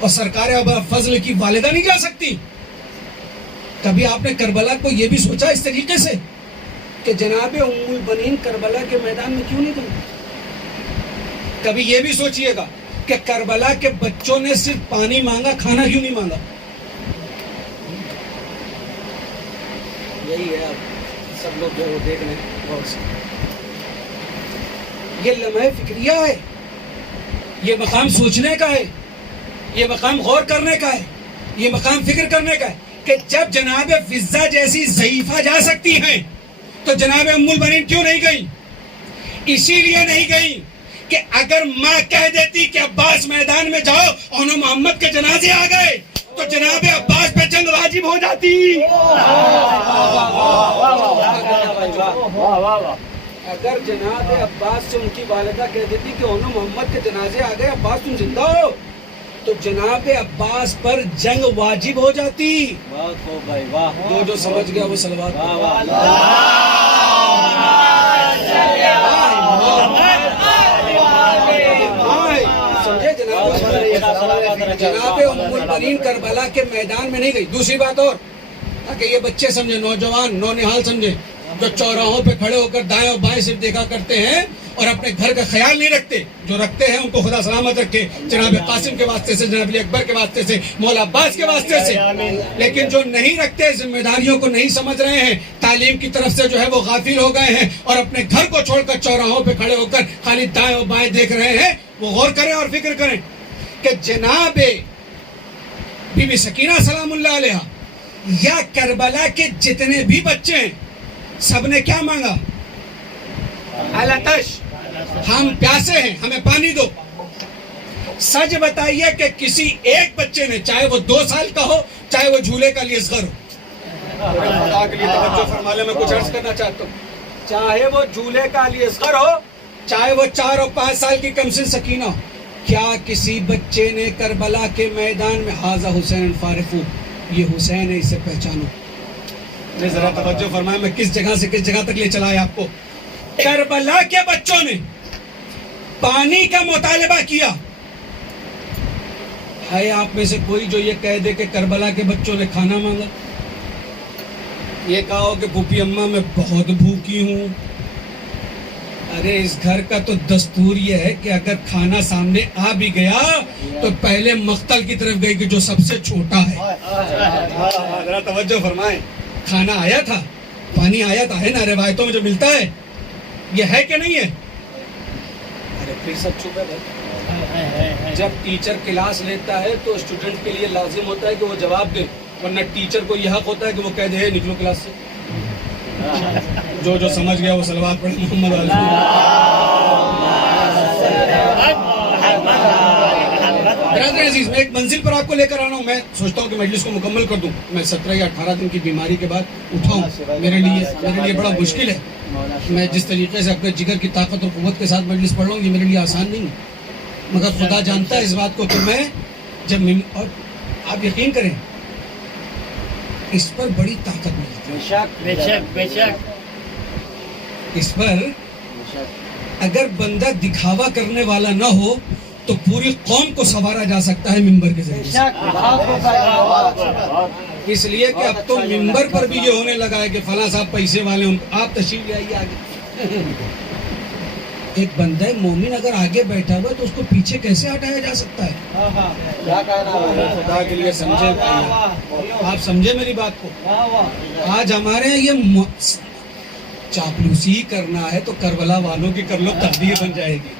اور سرکار ابا فضل کی والدہ نہیں جا سکتی کبھی آپ نے کربلا کو یہ بھی سوچا اس طریقے سے کہ جناب ام البنین کربلا کے میدان میں کیوں نہیں گئی کبھی یہ بھی سوچئے گا کہ کربلا کے بچوں نے صرف پانی مانگا کھانا کیوں نہیں مانگا یہی ہے اب سب لوگ جو دیکھ رہے ہیں غور سے یہ لمحہ فکریہ ہے یہ مقام سوچنے کا ہے یہ مقام غور کرنے کا ہے یہ مقام فکر کرنے کا ہے کہ جب جناب فضہ جیسی ضعیفہ جا سکتی ہیں تو جناب ام البنین کیوں نہیں گئی اسی لیے نہیں گئی کہ اگر ماں کہہ دیتی کہ عباس میدان میں جاؤ اور محمد کے جنازے آ گئے تو جناب عباس پہ جنگ واجب ہو جاتی اگر جناب عباس سے ان کی والدہ کہہ دیتی کہ انہوں محمد کے جنازے آ گئے عباس تم زندہ ہو تو جناب عباس پر جنگ واجب ہو جاتی جو سمجھ گیا وہ صلوات سمجھے جناب ام البنین کربلا کے میدان میں نہیں گئی دوسری بات اور تاکہ یہ بچے سمجھے نوجوان نونہال سمجھے جو چوراہوں پہ کھڑے ہو کر دائیں اور بائیں صرف دیکھا کرتے ہیں اور اپنے گھر کا خیال نہیں رکھتے جو رکھتے ہیں ان کو خدا سلامت رکھے جناب قاسم کے واسطے سے جناب علی اکبر کے واسطے سے مولا عباس کے واسطے سے لیکن جو نہیں رکھتے ذمہ داریوں کو نہیں سمجھ رہے ہیں تعلیم کی طرف سے جو ہے وہ غافل ہو گئے ہیں اور اپنے گھر کو چھوڑ کر چوراہوں پہ کھڑے ہو کر خالی دائیں اور بائیں دیکھ رہے ہیں وہ غور کریں اور فکر کریں کہ جناب بی بی سکینہ سلام اللہ علیہ یا کربلا کے جتنے بھی بچے ہیں سب نے کیا مانگا الاتش ہم پیاسے ہیں ہمیں پانی دو سچ بتائیے کہ کسی ایک بچے نے چاہے وہ 2 سال کا ہو چاہے وہ جھولے کا لیے اصغر ہو خدا کے لیے توجہ فرما لیں میں کچھ عرض کرنا چاہتا ہوں چاہے وہ جھولے کا لیے اصغر ہو چاہے وہ 4 اور 5 سال کی کمسن سکینہ ہو کیا کسی بچے نے کربلا کے میدان میں حاضہ حسین فارفو یہ حسین ہے اسے پہچانو ذرا توجہ فرمائیں میں کس جگہ سے کس جگہ تک لے چلا ہے آپ کو کربلا کے بچوں نے پانی کا مطالبہ کیا ہے آپ میں سے کوئی جو یہ کہہ دے کہ کربلا کے بچوں نے کھانا مانگا یہ کہا ہو کہ پھوپھی اماں میں بہت بھوکی ہوں ارے اس گھر کا تو دستور یہ ہے کہ اگر کھانا سامنے آ بھی گیا تو پہلے مقتل کی طرف گئی کہ جو سب سے چھوٹا ہے ذرا توجہ فرمائیں کھانا آیا تھا پانی آیا تھا ہے نا روایتوں میں جو ملتا ہے یہ ہے کہ نہیں ہے ارے پھر سب چپ ہے بھائی جب ٹیچر کلاس لیتا ہے تو اسٹوڈنٹ کے لیے لازم ہوتا ہے کہ وہ جواب دے ورنہ ٹیچر کو یہ حق ہوتا ہے کہ وہ کہہ دے نکلو کلاس سے جو سمجھ گیا وہ صلوات پڑھے محمد برادر عزیز میں ایک منزل پر آپ کو لے کر آنا ہوں میں سوچتا ہوں کہ مجلس کو مکمل کر دوں میں 17 یا 18 دن کی بیماری کے بعد اٹھاؤں میرے لیے بڑا مشکل ہے میں جس طریقے سے اپنے جگر کی طاقت اور قوت کے ساتھ مجلس پڑھ رہا ہوں یہ میرے لیے آسان نہیں ہے مگر خدا جانتا ہے اس بات کو کہ میں جب اور آپ یقین کریں اس پر بڑی طاقت ملتی ہے اس پر اگر بندہ دکھاوا کرنے والا نہ ہو تو پوری قوم کو سنوارا جا سکتا ہے ممبر کے ذریعے اس لیے کہ اب تو ممبر پر بھی یہ ہونے لگا ہے کہ فلاں صاحب پیسے والے ہوں آپ تشریف لے آئیے آگے ایک بندہ مومن اگر آگے بیٹھا ہوا تو اس کو پیچھے کیسے ہٹایا جا سکتا ہے خدا کے لیے سمجھے آپ سمجھے میری بات کو آج ہمارے یہ چاپلوسی کرنا ہے تو کربلا والوں کی کر لو تقدیر بن جائے گی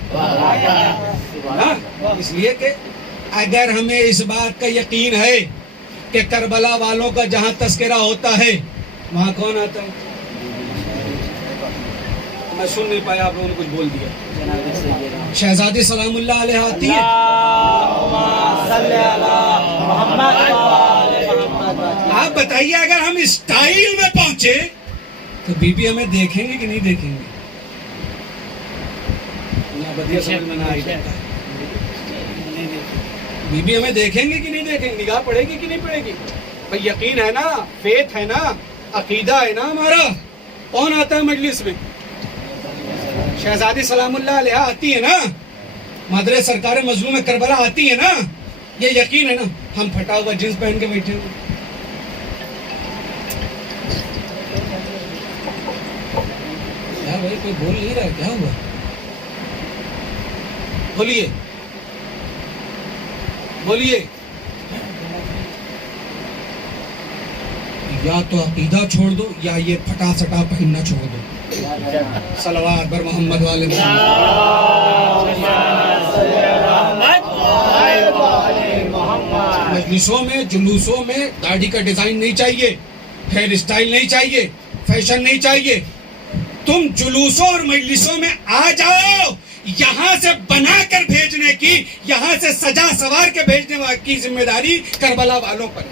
اس لیے کہ اگر ہمیں اس بات کا یقین ہے کہ کربلا والوں کا جہاں تذکرہ ہوتا ہے وہاں کون آتا ہے میں سن نہیں پایا، آپ لوگوں نے کچھ بول دیا. جناب سیدنا شہزادی سلام اللہ علیہ آتی ہے. اللہم صلی علی محمد و آل محمد. آپ بتائیے اگر ہم اسٹائل میں پہنچے تو بی بی ہمیں دیکھیں گے کہ نہیں دیکھیں گے؟ بدیہ سمجھ میں نہ آئی جاتا ہے. بی بی ہمیں دیکھیں گے کہ نہیں دیکھیں گے؟ نگاہ پڑے گی کہ نہیں پڑے گی؟ بھائی یقین ہے نا، فیتھ ہے نا، عقیدہ ہے نا ہمارا. کون آتا ہے مجلس میں؟ شہزادی سلام اللہ علیہ آتی ہے نا، مادر سرکار مظلوم کربلا آتی ہے نا، یہ یقین ہے نا. ہم پھٹا ہوا جینس پہن کے بیٹھے ہوئے. کیا بھائی کوئی بول نہیں رہا؟ کیا ہوا؟ بولیے بولیے. یا تو عقیدہ چھوڑ دو یا یہ پھٹا سٹا پہننا چھوڑ دو. صلوات بر محمد والے مجلسوں میں جلوسوں میں داڑھی کا ڈیزائن نہیں چاہیے، ہیئر اسٹائل نہیں چاہیے، فیشن نہیں چاہیے. تم جلوسوں اور مجلسوں میں آ جاؤ، یہاں سے بنا کر بھیجنے کی، یہاں سے سجا سوار کے بھیجنے کی ذمہ داری کربلا والوں پر.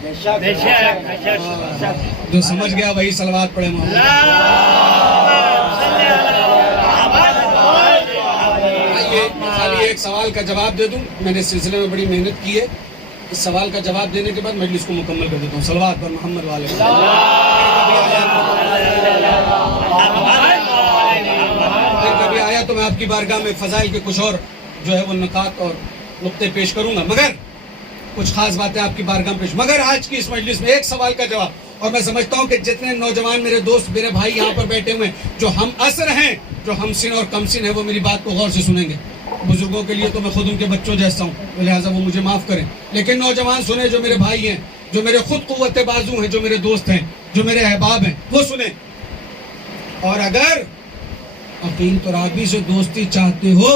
جو سمجھ گیا وہی صلوات پڑھے محمد. خالی ایک سوال کا جواب دے دوں، میں نے سلسلے میں بڑی محنت کی ہے. اس سوال کا جواب دینے کے بعد مجلس کو مکمل کر دیتا ہوں. صلوات پر محمد والے. کبھی آیا تو میں آپ کی بارگاہ میں فضائل کے کچھ اور جو ہے وہ نکات اور نقطے پیش کروں گا، مگر کچھ خاص باتیں آپ کی بارگاہ میں پیش. مگر آج کی اس مجلس میں ایک سوال کا جواب، اور میں سمجھتا ہوں کہ جتنے نوجوان میرے دوست میرے بھائی یہاں پر بیٹھے ہوئے ہیں، جو ہم عصر ہیں، جو ہم سن اور کم سن ہیں، وہ میری بات کو غور سے سنیں گے. بزرگوں کے لیے تو میں خود ان کے بچوں جیسا ہوں، لہٰذا وہ مجھے معاف کریں. لیکن نوجوان سنیں، جو میرے بھائی ہیں، جو میرے خود قوت بازو ہیں، جو میرے دوست ہیں، جو میرے احباب ہیں، وہ سنیں. اور اگر عقیل ترابی سے دوستی چاہتے ہو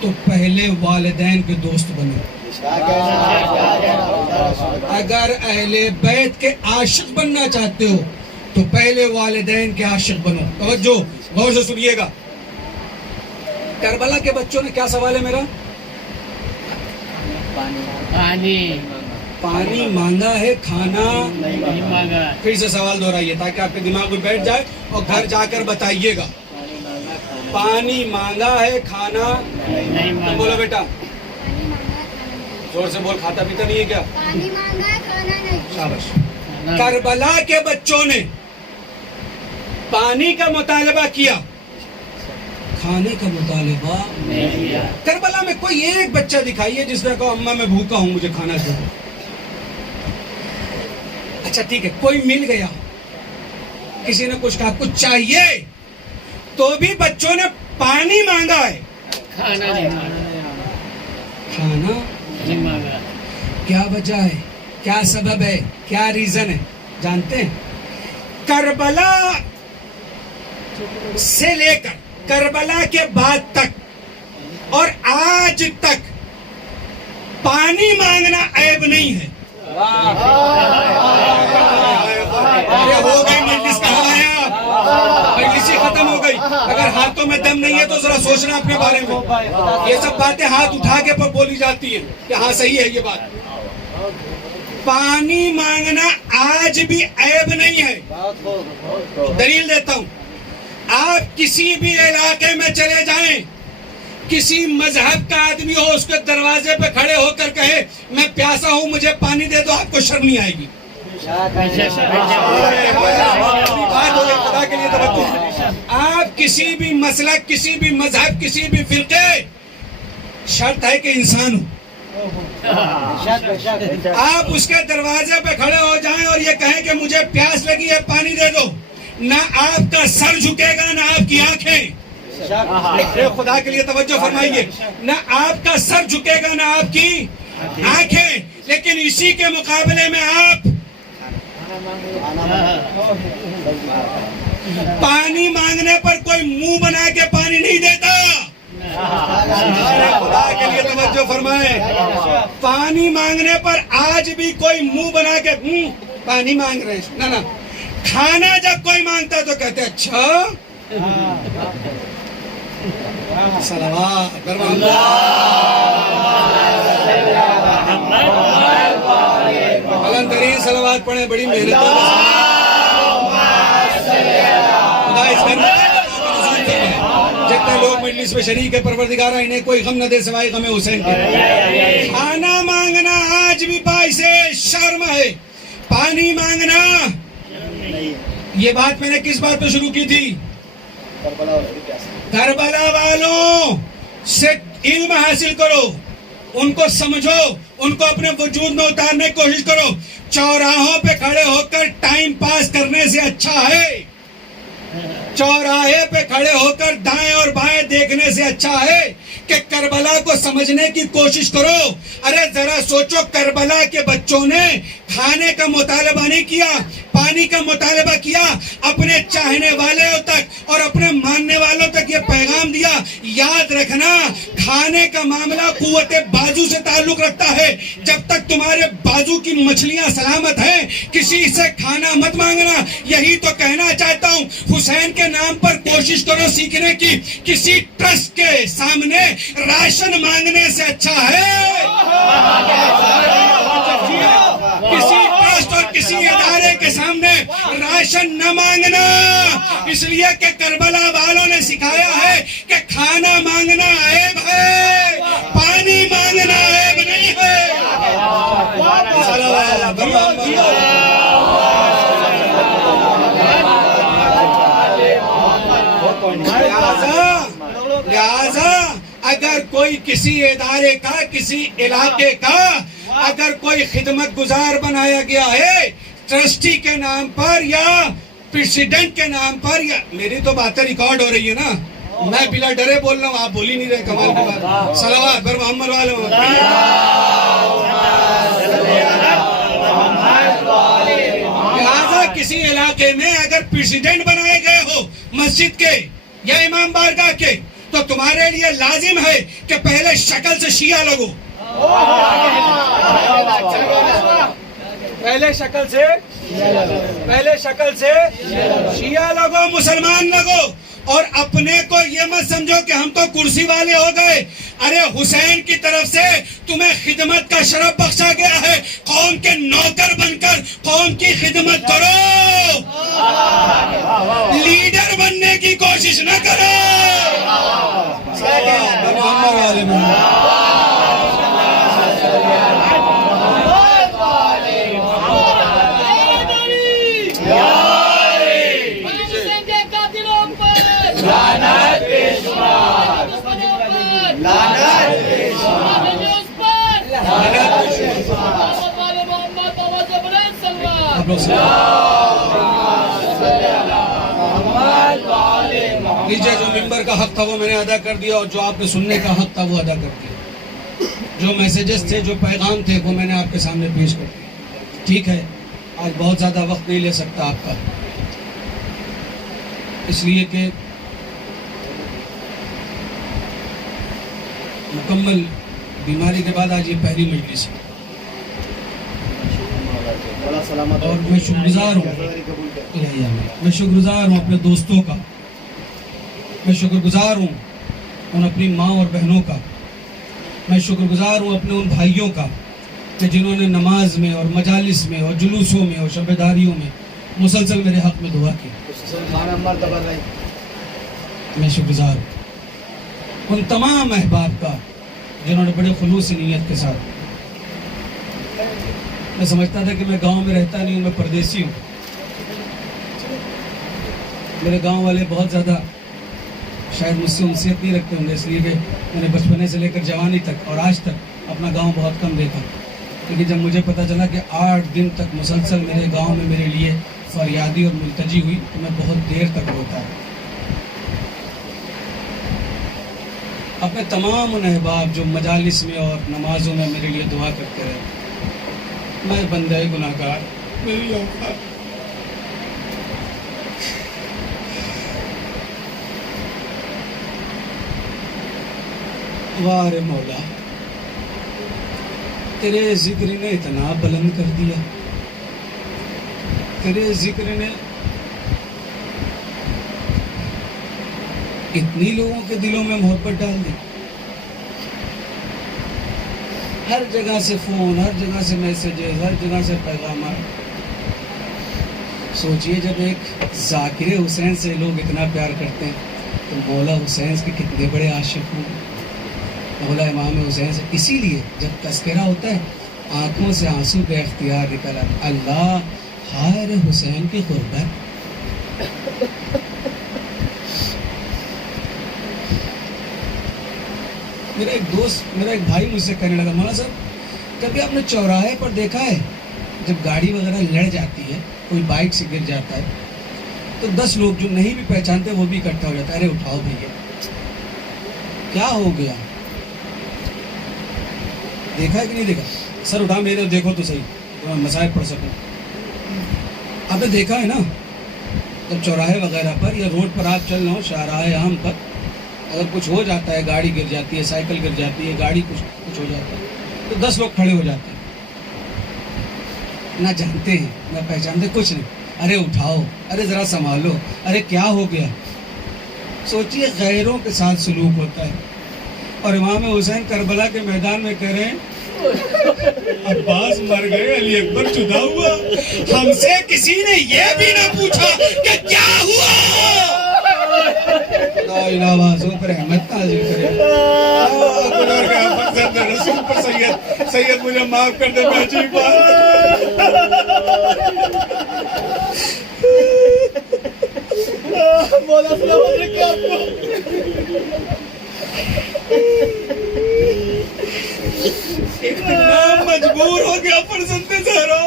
تو پہلے والدین کے دوست بنو. اگر اہل بیت کے عاشق بننا چاہتے ہو تو پہلے والدین کے عاشق بنو. توجہ غور سے سنیے گا. کربلا کے بچوں نے کیا سوال ہے میرا؟ پانی مانگا ہے، کھانا نہیں مانگا. پھر سے سوال دہرائیے تاکہ آپ کے دماغ میں بیٹھ جائے اور گھر جا کر بتائیے گا. پانی مانگا ہے، کھانا نہیں مانگا. بولو بیٹا، زور سے بول. کھاتا پیتا نہیں ہے کیا؟ پانی مانگا ہے، کھانا نہیں. شاباش. کربلا کے بچوں نے پانی کا مطالبہ کیا، کھانے کا مطالبہ نہیں کیا. کربلا میں کوئی ایک بچہ دکھائیے جس نے کہا اماں میں بھوکا ہوں، مجھے کھانا چاہیے. اچھا ٹھیک ہے، کوئی مل گیا، کسی نے کچھ کہا کچھ چاہیے، تو بھی بچوں نے پانی مانگا ہے، کھانا نہیں مانگا. کیا وجہ ہے؟ کیا سبب ہے؟ کیا ریزن ہے؟ جانتے ہیں؟ کربلا سے لے کر کربلا کے بعد تک اور آج تک پانی مانگنا عیب نہیں ہے. ہو گئی مجلس، کہاں آیا؟ مجلس ہی ختم ہو گئی. اگر ہاتھوں میں دم نہیں ہے تو ذرا سوچنا اپنے بارے میں. یہ سب باتیں ہاتھ اٹھا کے بولی جاتی ہیں کہ ہاں صحیح ہے یہ بات. پانی مانگنا آج بھی عیب نہیں ہے. دلیل دیتا ہوں. آپ کسی بھی علاقے میں چلے جائیں، کسی مذہب کا آدمی ہو، اس کے دروازے پہ کھڑے ہو کر کہے میں پیاسا ہوں مجھے پانی دے دو، آپ کو شرم نہیں آئے گی. خدا کے لیے توجہ. آپ کسی بھی مسلک، کسی بھی مذہب، کسی بھی فرقے، شرط ہے کہ انسان ہو. آپ اس کے دروازے پہ کھڑے ہو جائیں اور یہ کہیں کہ مجھے پیاس لگی ہے پانی دے دو، نہ آپ کا سر جھکے گا نہ آپ کی آنکھیں. خدا کے لیے توجہ فرمائیے. نہ آپ کا سر جھکے گا نہ آپ کی آنکھیں. لیکن اسی کے مقابلے میں آپ پانی مانگنے پر کوئی منہ بنا کے پانی نہیں دیتا. خدا کے لیے توجہ فرمائیں. پانی مانگنے پر آج بھی کوئی منہ بنا کے پانی مانگ رہے ہیں. نہ کھانا جب کوئی مانگتا تو کہتے اچھا صلوات بلند ترین صلوات پڑھیں، بڑی محنت ہے۔ خدا اس گھر میں جتنے لوگ مجلس میں شریک ہے پروردگارہ انہیں کوئی غم نہ دے سوائے غم حسین کے۔ کھانا مانگنا آج بھی باعث شرم ہے، پانی مانگنا۔ یہ بات میں نے کس بات پہ شروع کی تھی؟ کربلا والوں سے علم حاصل کرو، ان کو سمجھو، ان کو اپنے وجود میں اتارنے کی کوشش کرو۔ چوراہوں پہ کھڑے ہو کر ٹائم پاس کرنے سے اچھا ہے، چوراہے پہ کھڑے ہو کر دائیں اور بائیں دیکھنے سے اچھا ہے کہ کربلا کو سمجھنے کی کوشش کرو۔ ارے ذرا سوچو، کربلا کے بچوں نے کھانے کا مطالبہ نہیں کیا، پانی کا مطالبہ کیا، اپنے چاہنے والوں تک اور اپنے ماننے والوں تک یہ پیغام دیا، یاد رکھنا کھانے کا معاملہ قوت بازو سے تعلق رکھتا ہے۔ جب تک تمہارے بازو کی مچھلیاں سلامت ہیں کسی سے کھانا مت مانگنا۔ یہی تو کہنا چاہتا ہوں، حسین کے نام پر کوشش کرو سیکھنے کی۔ کسی ٹرسٹ کے سامنے راشن مانگنے سے اچھا ہے کسی ٹرسٹ اور کسی ادارے کے سامنے راشن نہ مانگنا، اس لیے کہ کربلا والوں نے سکھایا ہے کہ کھانا مانگنا عیب ہے، پانی مانگنا عیب نہیں ہے۔ لہذا اگر کوئی کسی ادارے کا، کسی علاقے کا اگر کوئی خدمت گزار بنایا گیا ہے ٹرسٹی کے نام پر یا پریسیڈنٹ کے نام پر، یا میری تو باتیں ریکارڈ ہو رہی ہے نا، میں بلا ڈرے بول رہا ہوں، آپ بول ہی نہیں رہے، کمال کی بات۔ صلوات بر محمد والے لہذا کسی علاقے میں اگر پریسیڈنٹ بنائے گئے ہو مسجد کے یا امام بارگاہ کے، تو تمہارے لیے لازم ہے کہ پہلے شکل سے شیعہ لگو، پہلے شکل سے شیعہ لگو، مسلمان لگو، اور اپنے کو یہ مت سمجھو کہ ہم تو کرسی والے ہو گئے۔ ارے حسین کی طرف سے تمہیں خدمت کا شرف بخشا گیا ہے، قوم کے نوکر بن کر قوم کی خدمت کرو، لیڈر بننے کی کوشش نہ کرو۔ نیچے جو ممبر کا حق تھا وہ میں نے ادا کر دیا، اور جو آپ نے سننے کا حق تھا وہ ادا کر دیا، جو میسیجز تھے، جو پیغام تھے وہ میں نے آپ کے سامنے پیش کر دیا۔ ٹھیک ہے، آج بہت زیادہ وقت نہیں لے سکتا آپ کا، اس لیے کہ مکمل بیماری کے بعد آج یہ پہلی مجلس ہے، اور میں شکر گزار ہوں اپنے دوستوں کا، میں شکر گزار ہوں ان اپنی ماں اور بہنوں کا، میں شکر گزار ہوں اپنے ان بھائیوں کا کہ جنہوں نے نماز میں اور مجالس میں اور جلوسوں میں اور شب داریوں میں مسلسل میرے حق میں دعا کی۔ میں شکر گزار ہوں ان تمام احباب کا جنہوں نے بڑے خلوص نیت کے ساتھ، میں سمجھتا تھا کہ میں گاؤں میں رہتا نہیں ہوں، میں پردیسی ہوں، میرے گاؤں والے بہت زیادہ شاید مجھ سے انسیت نہیں رکھتے ہوں گے، اس لیے کہ میں نے بچپنے سے لے کر جوانی تک اور آج تک اپنا گاؤں بہت کم دیکھا، لیکن جب مجھے پتہ چلا کہ 8 دن تک مسلسل میرے گاؤں میں میرے لیے فریادی اور ملتجی ہوئی تو میں بہت دیر تک روتا ہے۔ اپنے تمام ان احباب جو مجالس میں اور نمازوں میں میرے لیے دعا کرتے رہے، میں بندہ گناہگار، میری اوقات وار مولا تیرے ذکر نے اتنا بلند کر دیا، تیرے ذکر نے اتنی لوگوں کے دلوں میں محبت ڈال دی. ہر جگہ سے فون، ہر جگہ سے میسیجز، ہر جگہ سے پیغامات. سوچئے جب ایک ذاکر حسین سے لوگ اتنا پیار کرتے ہیں تو مولا حسین کے کتنے بڑے عاشق ہوں. مولا امام حسین سے اسی لیے جب تذکرہ ہوتا ہے آنکھوں سے آنسو بے اختیار نکل آتے. اللہ ہائے حسین کی غربت. میرا ایک دوست، میرا ایک بھائی مجھ سے کہنے لگا مولانا صاحب کبھی آپ نے چوراہے پر دیکھا ہے جب گاڑی وغیرہ لڑ جاتی ہے، کوئی بائک سے گر جاتا ہے تو 10 لوگ جو نہیں بھی پہچانتے وہ بھی اکٹھا ہو جاتا ہے. ارے اٹھاؤ بھیا کیا ہو گیا؟ دیکھا ہے کہ نہیں دیکھا؟ سر اٹھا میرے دیکھو تو صحیح تو میں مسائل پڑھ سکوں. آپ نے دیکھا ہے نا جب چوراہے وغیرہ پر یا روڈ پر آپ چل رہے ہو شاہراہ عام پر، اگر کچھ ہو جاتا ہے، گاڑی گر جاتی ہے، سائیکل گر جاتی ہے، گاڑی کچھ ہو جاتا ہے تو 10 لوگ کھڑے ہو جاتے ہیں. نہ جانتے ہیں نہ پہچانتے، کچھ نہیں. ارے اٹھاؤ، ارے ذرا سنبھالو، ارے کیا ہو گیا؟ سوچئے غیروں کے ساتھ سلوک ہوتا ہے. اور امام حسین کربلا کے میدان میں کہہ رہے ہیں عباس مر گئے، علی اکبر جدا ہوا، ہم سے کسی نے یہ بھی نہ پوچھا کہ کیا ہوا. لا الہ بازوں پر رحمت نازل کرے. رسول پر سید مجھے معاف کر دے. میں عجیب مولا سلام علیکم آپ کو. اتنا مجبور ہو گیا فرزند زہرا،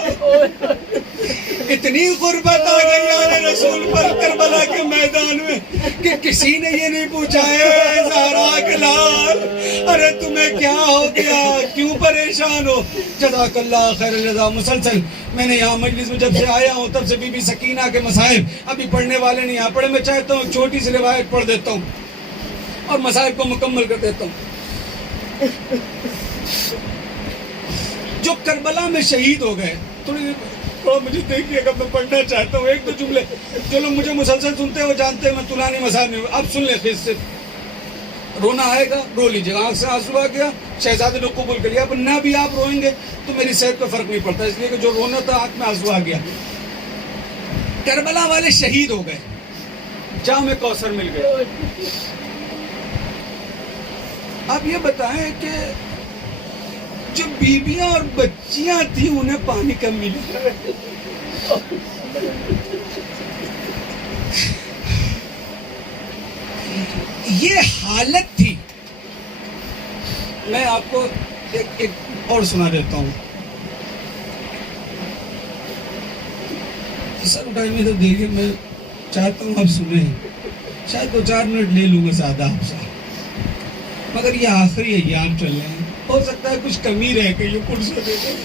اتنی غربت آ گئی آل رسول پر کربلا کے میدان میں کہ کسی نے یہ نہیں پوچھا ہے زہرا کے لال ارے تمہیں کیا ہو گیا، کیوں پریشان ہو؟ جزاک اللہ خیر الجزا. مسلسل میں نے یہاں مجلس میں جب سے آیا ہوں تب سے بی بی سکینہ کے مصائب ابھی پڑھنے والے نہیں یہاں پڑھے. میں چاہتا ہوں چھوٹی سی روایت پڑھ دیتا ہوں اور مصائب کو مکمل کر دیتا ہوں. جو کربلا میں شہید ہو گئے، تھوڑا مجھے دیکھیے گا، میں پڑھنا چاہتا ہوں. ایک دو جملے جو لوگ مجھے مسلسل سنتے ہیں وہ جانتے ہیں میں طولانی مصائب نہیں ہوں. اب سن لیں خود سے، رونا آئے گا رو لیجیے گا. آنکھ سے آنسو آ گیا شہزادے نے قبول کر لیا. اب نہ بھی آپ روئیں گے تو میری صحت پہ فرق نہیں پڑتا، اس لیے کہ جو رونا تھا آنکھ میں آنسو آ گیا. کربلا والے شہید ہو گئے، جام کوثر مل گئے. آپ یہ بتائیں کہ جو بیویاں اور بچیاں تھیں انہیں پانی کم ملا. یہ حالت تھی. میں آپ کو ایک اور سنا دیتا ہوں. سر اٹھائی میں تو دیکھیں، میں چاہتا ہوں آپ سنیں، شاید 2-4 منٹ لے لوں گا زیادہ آپ سے، مگر یہ آخری ایام چل رہے ہیں، ہو سکتا ہے کچھ کمی رہ گئی یہ پرسوں دے دیں.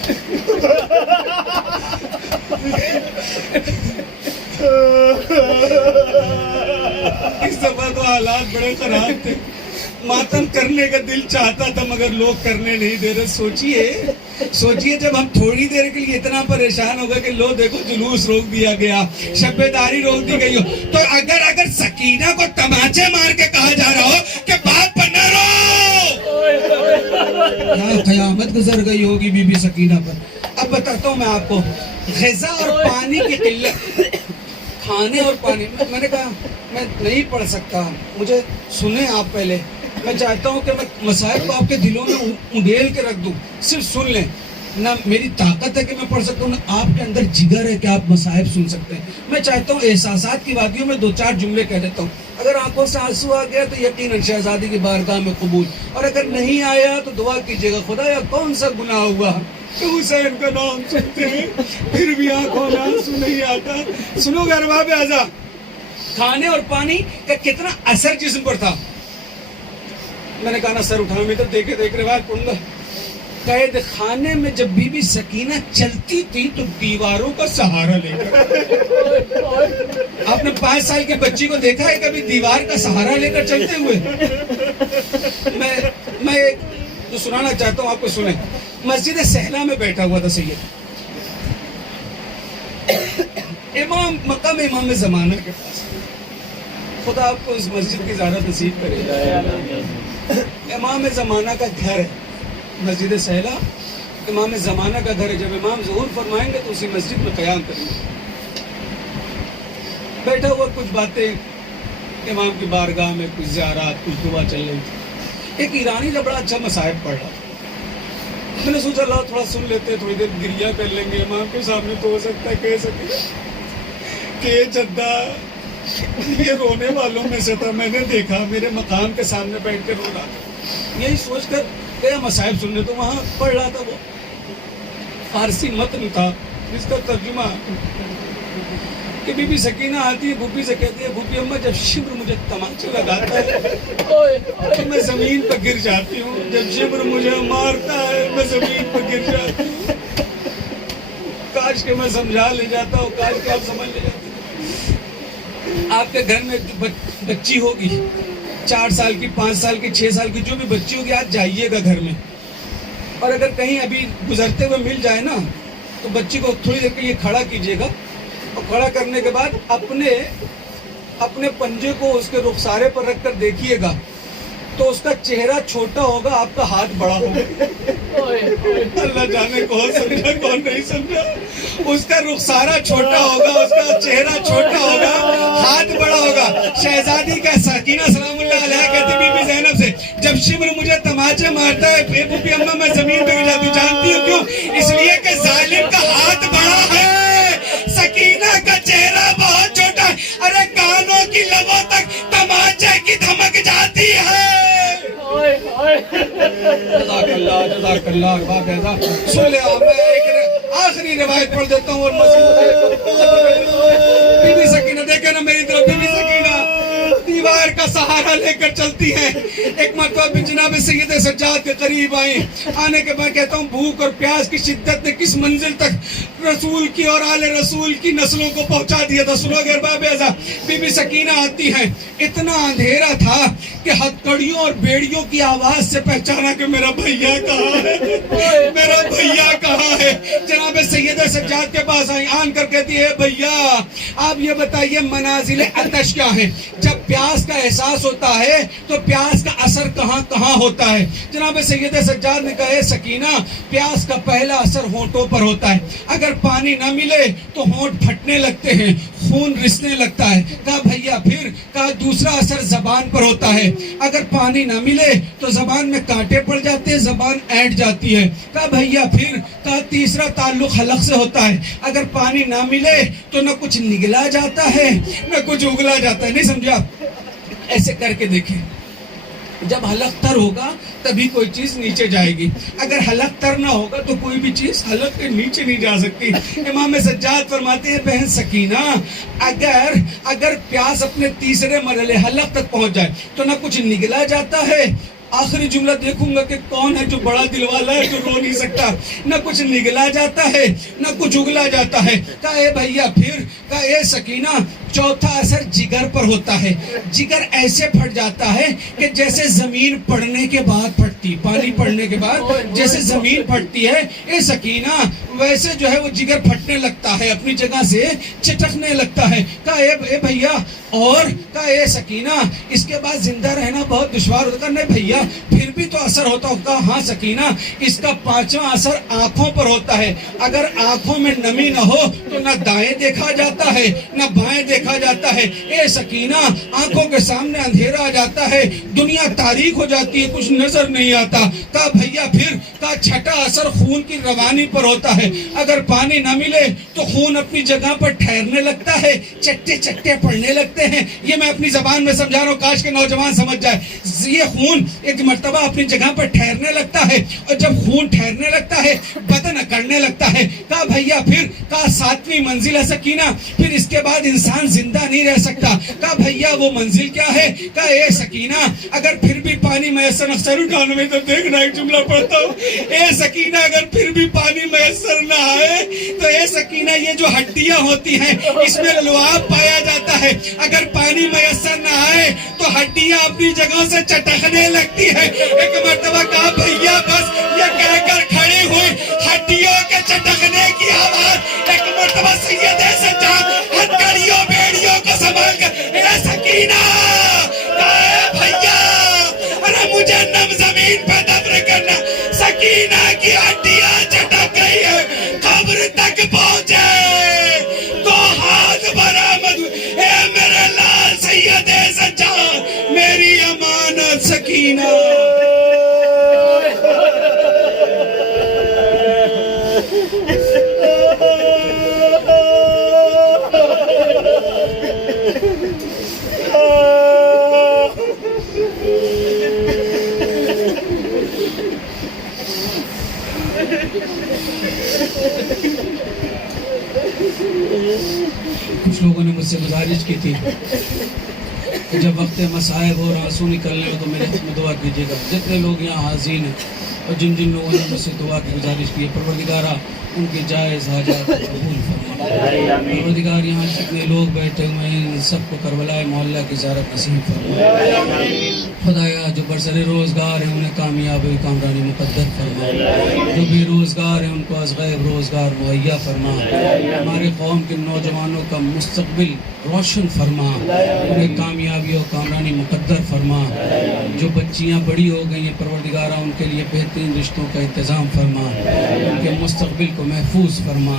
اس دفعہ تو حالات بڑے خراب تھے، ماتم کرنے کا دل چاہتا تھا مگر لوگ کرنے نہیں دے رہے. سوچئے جب ہم تھوڑی دیر کے لیے اتنا پریشان ہو گئے کہ لو دیکھو جلوس روک دیا گیا، شب داری روک دی گئی ہو، تو اگر سکینہ کو تماچے مار کے کہا جا رہا ہو کہ بات پر نہ رو، کیا قیامت گزر گئی ہوگی بی بی سکینہ پر. اب بتاتا ہوں میں آپ کو، غذا اور پانی کی قلت، کھانے اور پانی. میں نے کہا میں نہیں پڑھ سکتا، مجھے سنیں آپ پہلے. میں چاہتا ہوں کہ میں مسائل کو آپ کے دلوں میں انڈیل کے رکھ دوں، صرف سن لیں. نہ میری طاقت ہے کہ میں پڑھ سکتا ہوں، نہ آپ کے اندر جگر ہے کہ آپ مسائب سن سکتے ہیں. میں چاہتا ہوں احساسات کی وادیوں میں 2-4 جملے کہہ دیتا ہوں. اگر آنکھوں سے آنسو آ گیا تو یقیناً شہزادی کی بارگاہ میں قبول، اور اگر نہیں آیا تو دعا کیجیے گا خدایا کون سا گناہ ہوا کہ حسین کا نام سنتے ہیں پھر بھی آنکھوں میں آنسو نہیں آتا. سنو گے ارباب اعضاء، کھانے اور پانی کا کتنا اثر جسم پر تھا. میں نے کہا نا سر اٹھانا، میں تو دیکھ روایت پڑھوں گا. قید خانے میں جب بی بی سکینہ چلتی تھی تو دیواروں کا سہارا لے کر. آپ نے 5 سال کے بچی کو دیکھا ہے کبھی دیوار کا سہارا لے کر چلتے ہوئے؟ میں ایک جو سنانا چاہتا ہوں آپ کو سنیں. مسجد سہلا میں بیٹھا ہوا تھا سید امام، مقام امام زمانہ کے پاس. خدا آپ کو اس مسجد کی زیارت نصیب کرے. امام زمانہ کا گھر ہے مسجد سہلا, امام زمانہ کا گھر ہے. جب امام ظہور فرمائیں گے تو اسی مسجد میں قیام کریں گے. بیٹھا ہوا کچھ باتیں امام کی بارگاہ میں, کچھ زیارات, کچھ دعا چل رہی تھی. ایک ایرانی جو بڑا اچھا مصائب پڑھ رہا تھا. میں نے سوچا اللہ تھوڑا سن لیتے, تھوڑی دیر گریہ کر لیں گے امام کے سامنے تو ہو سکتا ہے کہہ سکے کہ یہ جدہ یہ رونے والوں میں سے تھا, میں نے دیکھا میرے مقام کے سامنے بیٹھ کے رو رہا تھا. یہی سوچ کر گیا مصائب سننے, تو وہاں پڑھ رہا تھا. وہ فارسی متن تھا جس کا ترجمہ کہ بی بی سکینہ آتی ہے بھوپی سے کہتی ہے, بھوپی اماں جب شبر مجھے تمانچہ لگاتا ہے تو میں زمین پر گر جاتی ہوں, جب شبر مجھے مارتا ہے میں زمین پر گر جاتی ہوں. کاش کہ میں سمجھا لے جاتا ہوں, کاش کہ آپ سمجھ لے جاتے. آپ کے گھر میں بچی ہوگی 4 سال کی, 5 سال کی, 6 سال کی, جو بھی بچی ہوگی, آج جائیے گا گھر میں, اور اگر کہیں ابھی گزرتے ہوئے مل جائے نا تو بچی کو تھوڑی دیر کے لیے کھڑا کیجیے گا, اور کھڑا کرنے کے بعد اپنے پنجے کو اس کے رخسارے پر رکھ کر دیکھیے گا تو اس کا چہرہ چھوٹا ہوگا, آپ کا ہاتھ بڑا ہوگا. اللہ جانے کون سمجھا کون نہیں سمجھا. اس کا رخسارہ چھوٹا ہوگا, اس کا چہرہ چھوٹا ہوگا, ہاتھ بڑا ہوگا. شہزادی کا سکینہ سلام اللہ علیہ کہتی بی بی زینب سے, جب شبر مجھے تماچے مارتا ہے اے بھوپی اماں میں زمین پہ گر جاتی ہوں. جانتی ہوں کیوں؟ اس لیے کہ ظالم کا ہاتھ بڑا ہے, سکینہ کا چہرہ بہت چھوٹا ہے. ارے کانوں کی لبوں تک تماچے کی دھمک جاتی ہے. جزاک اللہ, جزاک اللہ. بات ایسا سن لے, میں ایک آخری روایت پڑھ دیتا ہوں اور بی بی سکینہ دیکھے نا میری طرف, بی بی سکینہ دیوار کا سہارا لے کر چلتی ہے. ایک مرتبہ بھی جناب سید سجاد کے قریب آئیں, آنے کے بعد کہتا ہوں بھوک اور پیاس کی شدت نے کس منزل تک رسول کی اور آل رسول کی نسلوں کو پہنچا دیا تھا. سنو گے ارباب اعزاز, بی بی سکینہ آتی ہیں, اتنا اندھیرا تھا کہ ہتھکڑیوں اور بیڑیوں کی آواز سے پہچانا کہ میرا بھیا کہاں ہے, میرا بھیا کہاں ہے. جناب سید سجاد کے پاس آئیں, آن کر کہتی ہے بھیا آپ یہ بتائیے منازل عطش کیا ہے. جب پیاس کا احساس ہوتا ہے تو پیاس کا اثر کہاں کہاں ہوتا ہے. جناب سید سجاد نے کہا سکینہ پیاس کا پہلا اثر ہونٹوں پر ہوتا ہے, اگر پانی نہ ملے تو ہونٹ پھٹنے لگتے ہیں, خون رسنے لگتا ہے. کہا بھیا پھر؟ کہا دوسرا اثر زبان پر ہوتا ہے, اگر پانی نہ ملے تو زبان میں کانٹے پڑ جاتے ہیں, زبان اینٹ جاتی ہے. کہا بھیا پھر؟ کہا تیسرا تعلق حلق سے ہوتا ہے, اگر پانی نہ ملے تو نہ کچھ نگلا جاتا ہے نہ کچھ اگلا جاتا ہے. نہیں سمجھا؟ ایسے کر کے دیکھیں, جب حلق تر ہوگا تبھی کوئی چیز نیچے جائے گی, اگر حلق تر نہ ہوگا تو کوئی بھی چیز حلق کے نیچے نہیں جا سکتی. امام سجاد فرماتے ہیں بہن سکینہ اگر پیاس اپنے تیسرے مرحلے حلق تک پہنچ جائے تو نہ کچھ نگلا جاتا ہے, آخری جملہ دیکھوں گا کہ کون ہے جو بڑا دل والا ہے جو رو نہیں سکتا, نہ کچھ نگلا جاتا ہے نہ کچھ اگلا جاتا ہے. کہا اے بھیا پھر؟ کہا اے سکینہ چوتھا اثر جگر پر ہوتا ہے, جگر ایسے پھٹ جاتا ہے کہ جیسے زمین پڑنے کے بعد پھٹتی, پانی پڑنے کے بعد جیسے زمین پھٹتی ہے اے سکینہ ویسے جو ہے وہ جگر پھٹنے لگتا ہے, اپنی جگہ سے چٹکنے لگتا ہے. کہا اے بھیا اور؟ کہا اے سکینہ اس کے بعد زندہ رہنا بہت دشوار ہوتا ہے. نہیں بھیا پھر بھی تو اثر ہوتا ہوگا. ہاں سکینہ اس کا 5واں اثر آنکھوں پر ہوتا ہے, اگر آنکھوں میں نمی نہ ہو تو نہ دائیں دیکھا جاتا ہے نہ بائیں دیکھا جاتا ہے. اے سکینہ آنکھوں کے سامنے اندھیرا آ جاتا ہے, دنیا تاریک ہو جاتی ہے, کچھ نظر نہیں آتا. کہا بھیا پھر؟ کہا چھٹا اثر خون کی روانی پر ہوتا ہے, اگر پانی نہ ملے تو خون اپنی جگہ پر ٹھہرنے لگتا ہے, چٹے چٹے پڑنے لگتے ہیں. یہ میں اپنی زبان میں سمجھا رہا ہوں, کاش کے نوجوان سمجھ جائے. یہ خون ایک مرتبہ اپنی جگہ پر ٹھہرنے لگتا ہے, اور جب خون ٹھہرنے لگتا ہے بدن اکڑنے لگتا ہے. کہا بھیا پھر؟ کہا 7ویں منزل ہے سکینہ, پھر اس کے بعد انسان زندہ نہیں رہ سکتا. کہا بھیا وہ منزل کیا ہے؟ کہا اے سکینہ اگر پھر بھی پانی میسر, اکثر اٹھانے میں تو دیکھنا ایک جملہ پڑھتا ہوں, اے سکینہ اگر پھر بھی پانی میسر نہ آئے تو اے سکینہ یہ جو ہڈیاں ہوتی ہیں اس میں لعاب پایا جاتا ہے, اگر پانی میسر نہ آئے تو ہڈیاں اپنی جگہوں سے چٹکنے لگتی ہے. ایک مرتبہ کہا بھیا بس, یہ کہہ کر کھڑی ہوئی ہڈیوں کے چٹکنے کی آواز. ایک مرتبہ سید سجاد ہتھکڑیوں بیڑیوں کو سنبھال کر اے سکینہ تک پہنچے تو ہاتھ برآمد اے میرے لال سید سجاد میری امانت سکینہ کچھ لوگوں نے مجھ سے گزارش کی تھی کہ جب وقت مصائب اور آنسو نکلنے ہو تو میرے حق میں دعا کیجیے گا. جتنے لوگ یہاں حاضرین ہیں اور جن جن لوگوں نے مجھ سے دعا کی گزارش کی ہے پروردگارہ ان کے جائز حاجات قبول فرما. پروردگار یہاں جتنے لوگ بیٹھے ہوئے ہیں ان سب کو کربلا معلیٰ کی زیارت نصیب فرما. خدایا جو برسر روزگار ہیں انہیں کامیابی کامرانی مقدر فرما. جو بے روزگار ہیں ان کو از غیب روزگار مہیا فرما. ہمارے قوم کے نوجوانوں کا مستقبل روشن فرما. انہیں کامیابی و کامرانی مقدر فرما. جو بچیاں بڑی ہو گئی ہیں پروردگارہ ان کے لیے بہترین رشتوں کا انتظام فرما. ان کے مستقبل کو محفوظ فرما.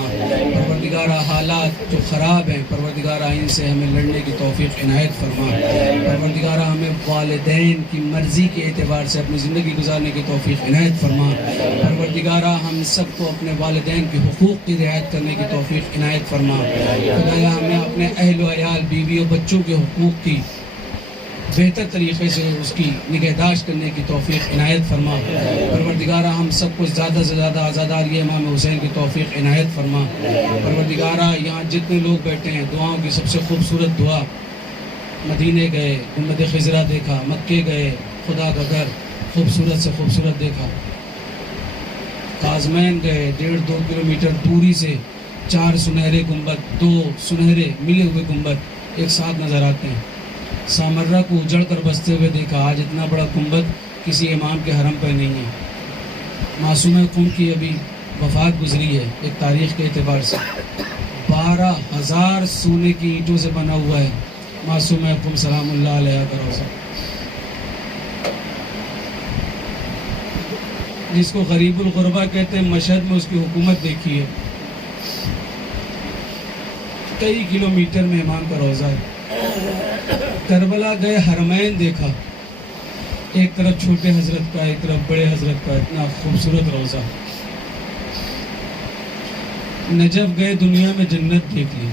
پروردگارہ حالات جو خراب ہیں پروردگارہ ان سے ہمیں لڑنے کی توفیق عنایت فرما. پروردگارہ ہمیں والدین کی مرضی کے اعتبار سے اپنی زندگی گزارنے کی توفیق عنایت فرما. پروردگارہ ہم سب کو اپنے والدین کے حقوق کی رعایت کرنے کی توفیق عنایت فرما. خدایا ہمیں اپنے اہل و عیال بیوی و بچوں کے حقوق کی بہتر طریقے سے اس کی نگہداشت کرنے کی توفیق عنایت فرما. پروردگارہ ہم سب کو زیادہ سے زیادہ عزاداری امام حسین کی توفیق عنایت فرما. پروردگارہ یہاں جتنے لوگ بیٹھے ہیں دعاؤں کی سب سے خوبصورت دعا مدینے گئے گنبد خضرا دیکھا, مکے گئے خدا کا گھر خوبصورت سے خوبصورت دیکھا, کاظمین گئے 1.5-2 کلومیٹر دوری سے 4 سنہرے گنبد 2 سنہرے ملے ہوئے گنبد ایک ساتھ نظر آتے ہیں. سامرہ کو اجڑ کر بستے ہوئے دیکھا, آج اتنا بڑا گنبد کسی امام کے حرم پر نہیں ہے. معصومہ قم کی ابھی وفات گزری ہے ایک تاریخ کے اعتبار سے. 12,000 سونے کی اینٹوں سے بنا ہوا ہے معصومہ قم سلام اللہ علیہ کا روضہ, جس کو غریب الغربا کہتے ہیں. مشہد میں اس کی حکومت دیکھی ہے. کئی کلومیٹر میں امام کا روضہ ہے. کربلا گئے حرمین دیکھا, ایک طرف چھوٹے حضرت کا ایک طرف بڑے حضرت کا, اتنا خوبصورت روضہ. نجف گئے دنیا میں جنت دیکھ لی.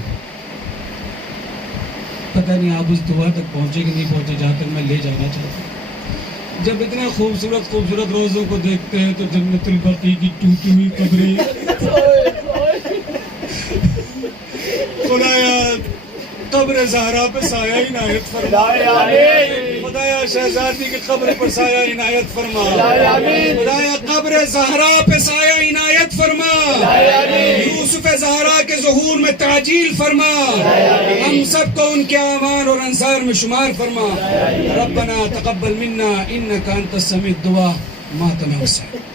پتہ نہیں آپ اس دعا تک پہنچے کہ نہیں پہنچے جہاں تک میں لے جانا چاہتا ہوں. جب اتنے خوبصورت خوبصورت روزوں کو دیکھتے ہیں تو جنت البقیع کی ٹوٹی ہوئی قبریں خدایا قبر زہرا پہ سایہ عنایت فرما. خدایا شہزادی کی قبر پر سایہ عنایت فرما. خدایا قبر زہرا پہ سایہ عنایت فرما. یوسف زہرا کے ظہور میں تعجیل فرما. ہم سب کو ان کے اعوان اور انصار میں شمار فرما. ربنا تقبل منا انک انت السمیع الدعاء ماتم حسین.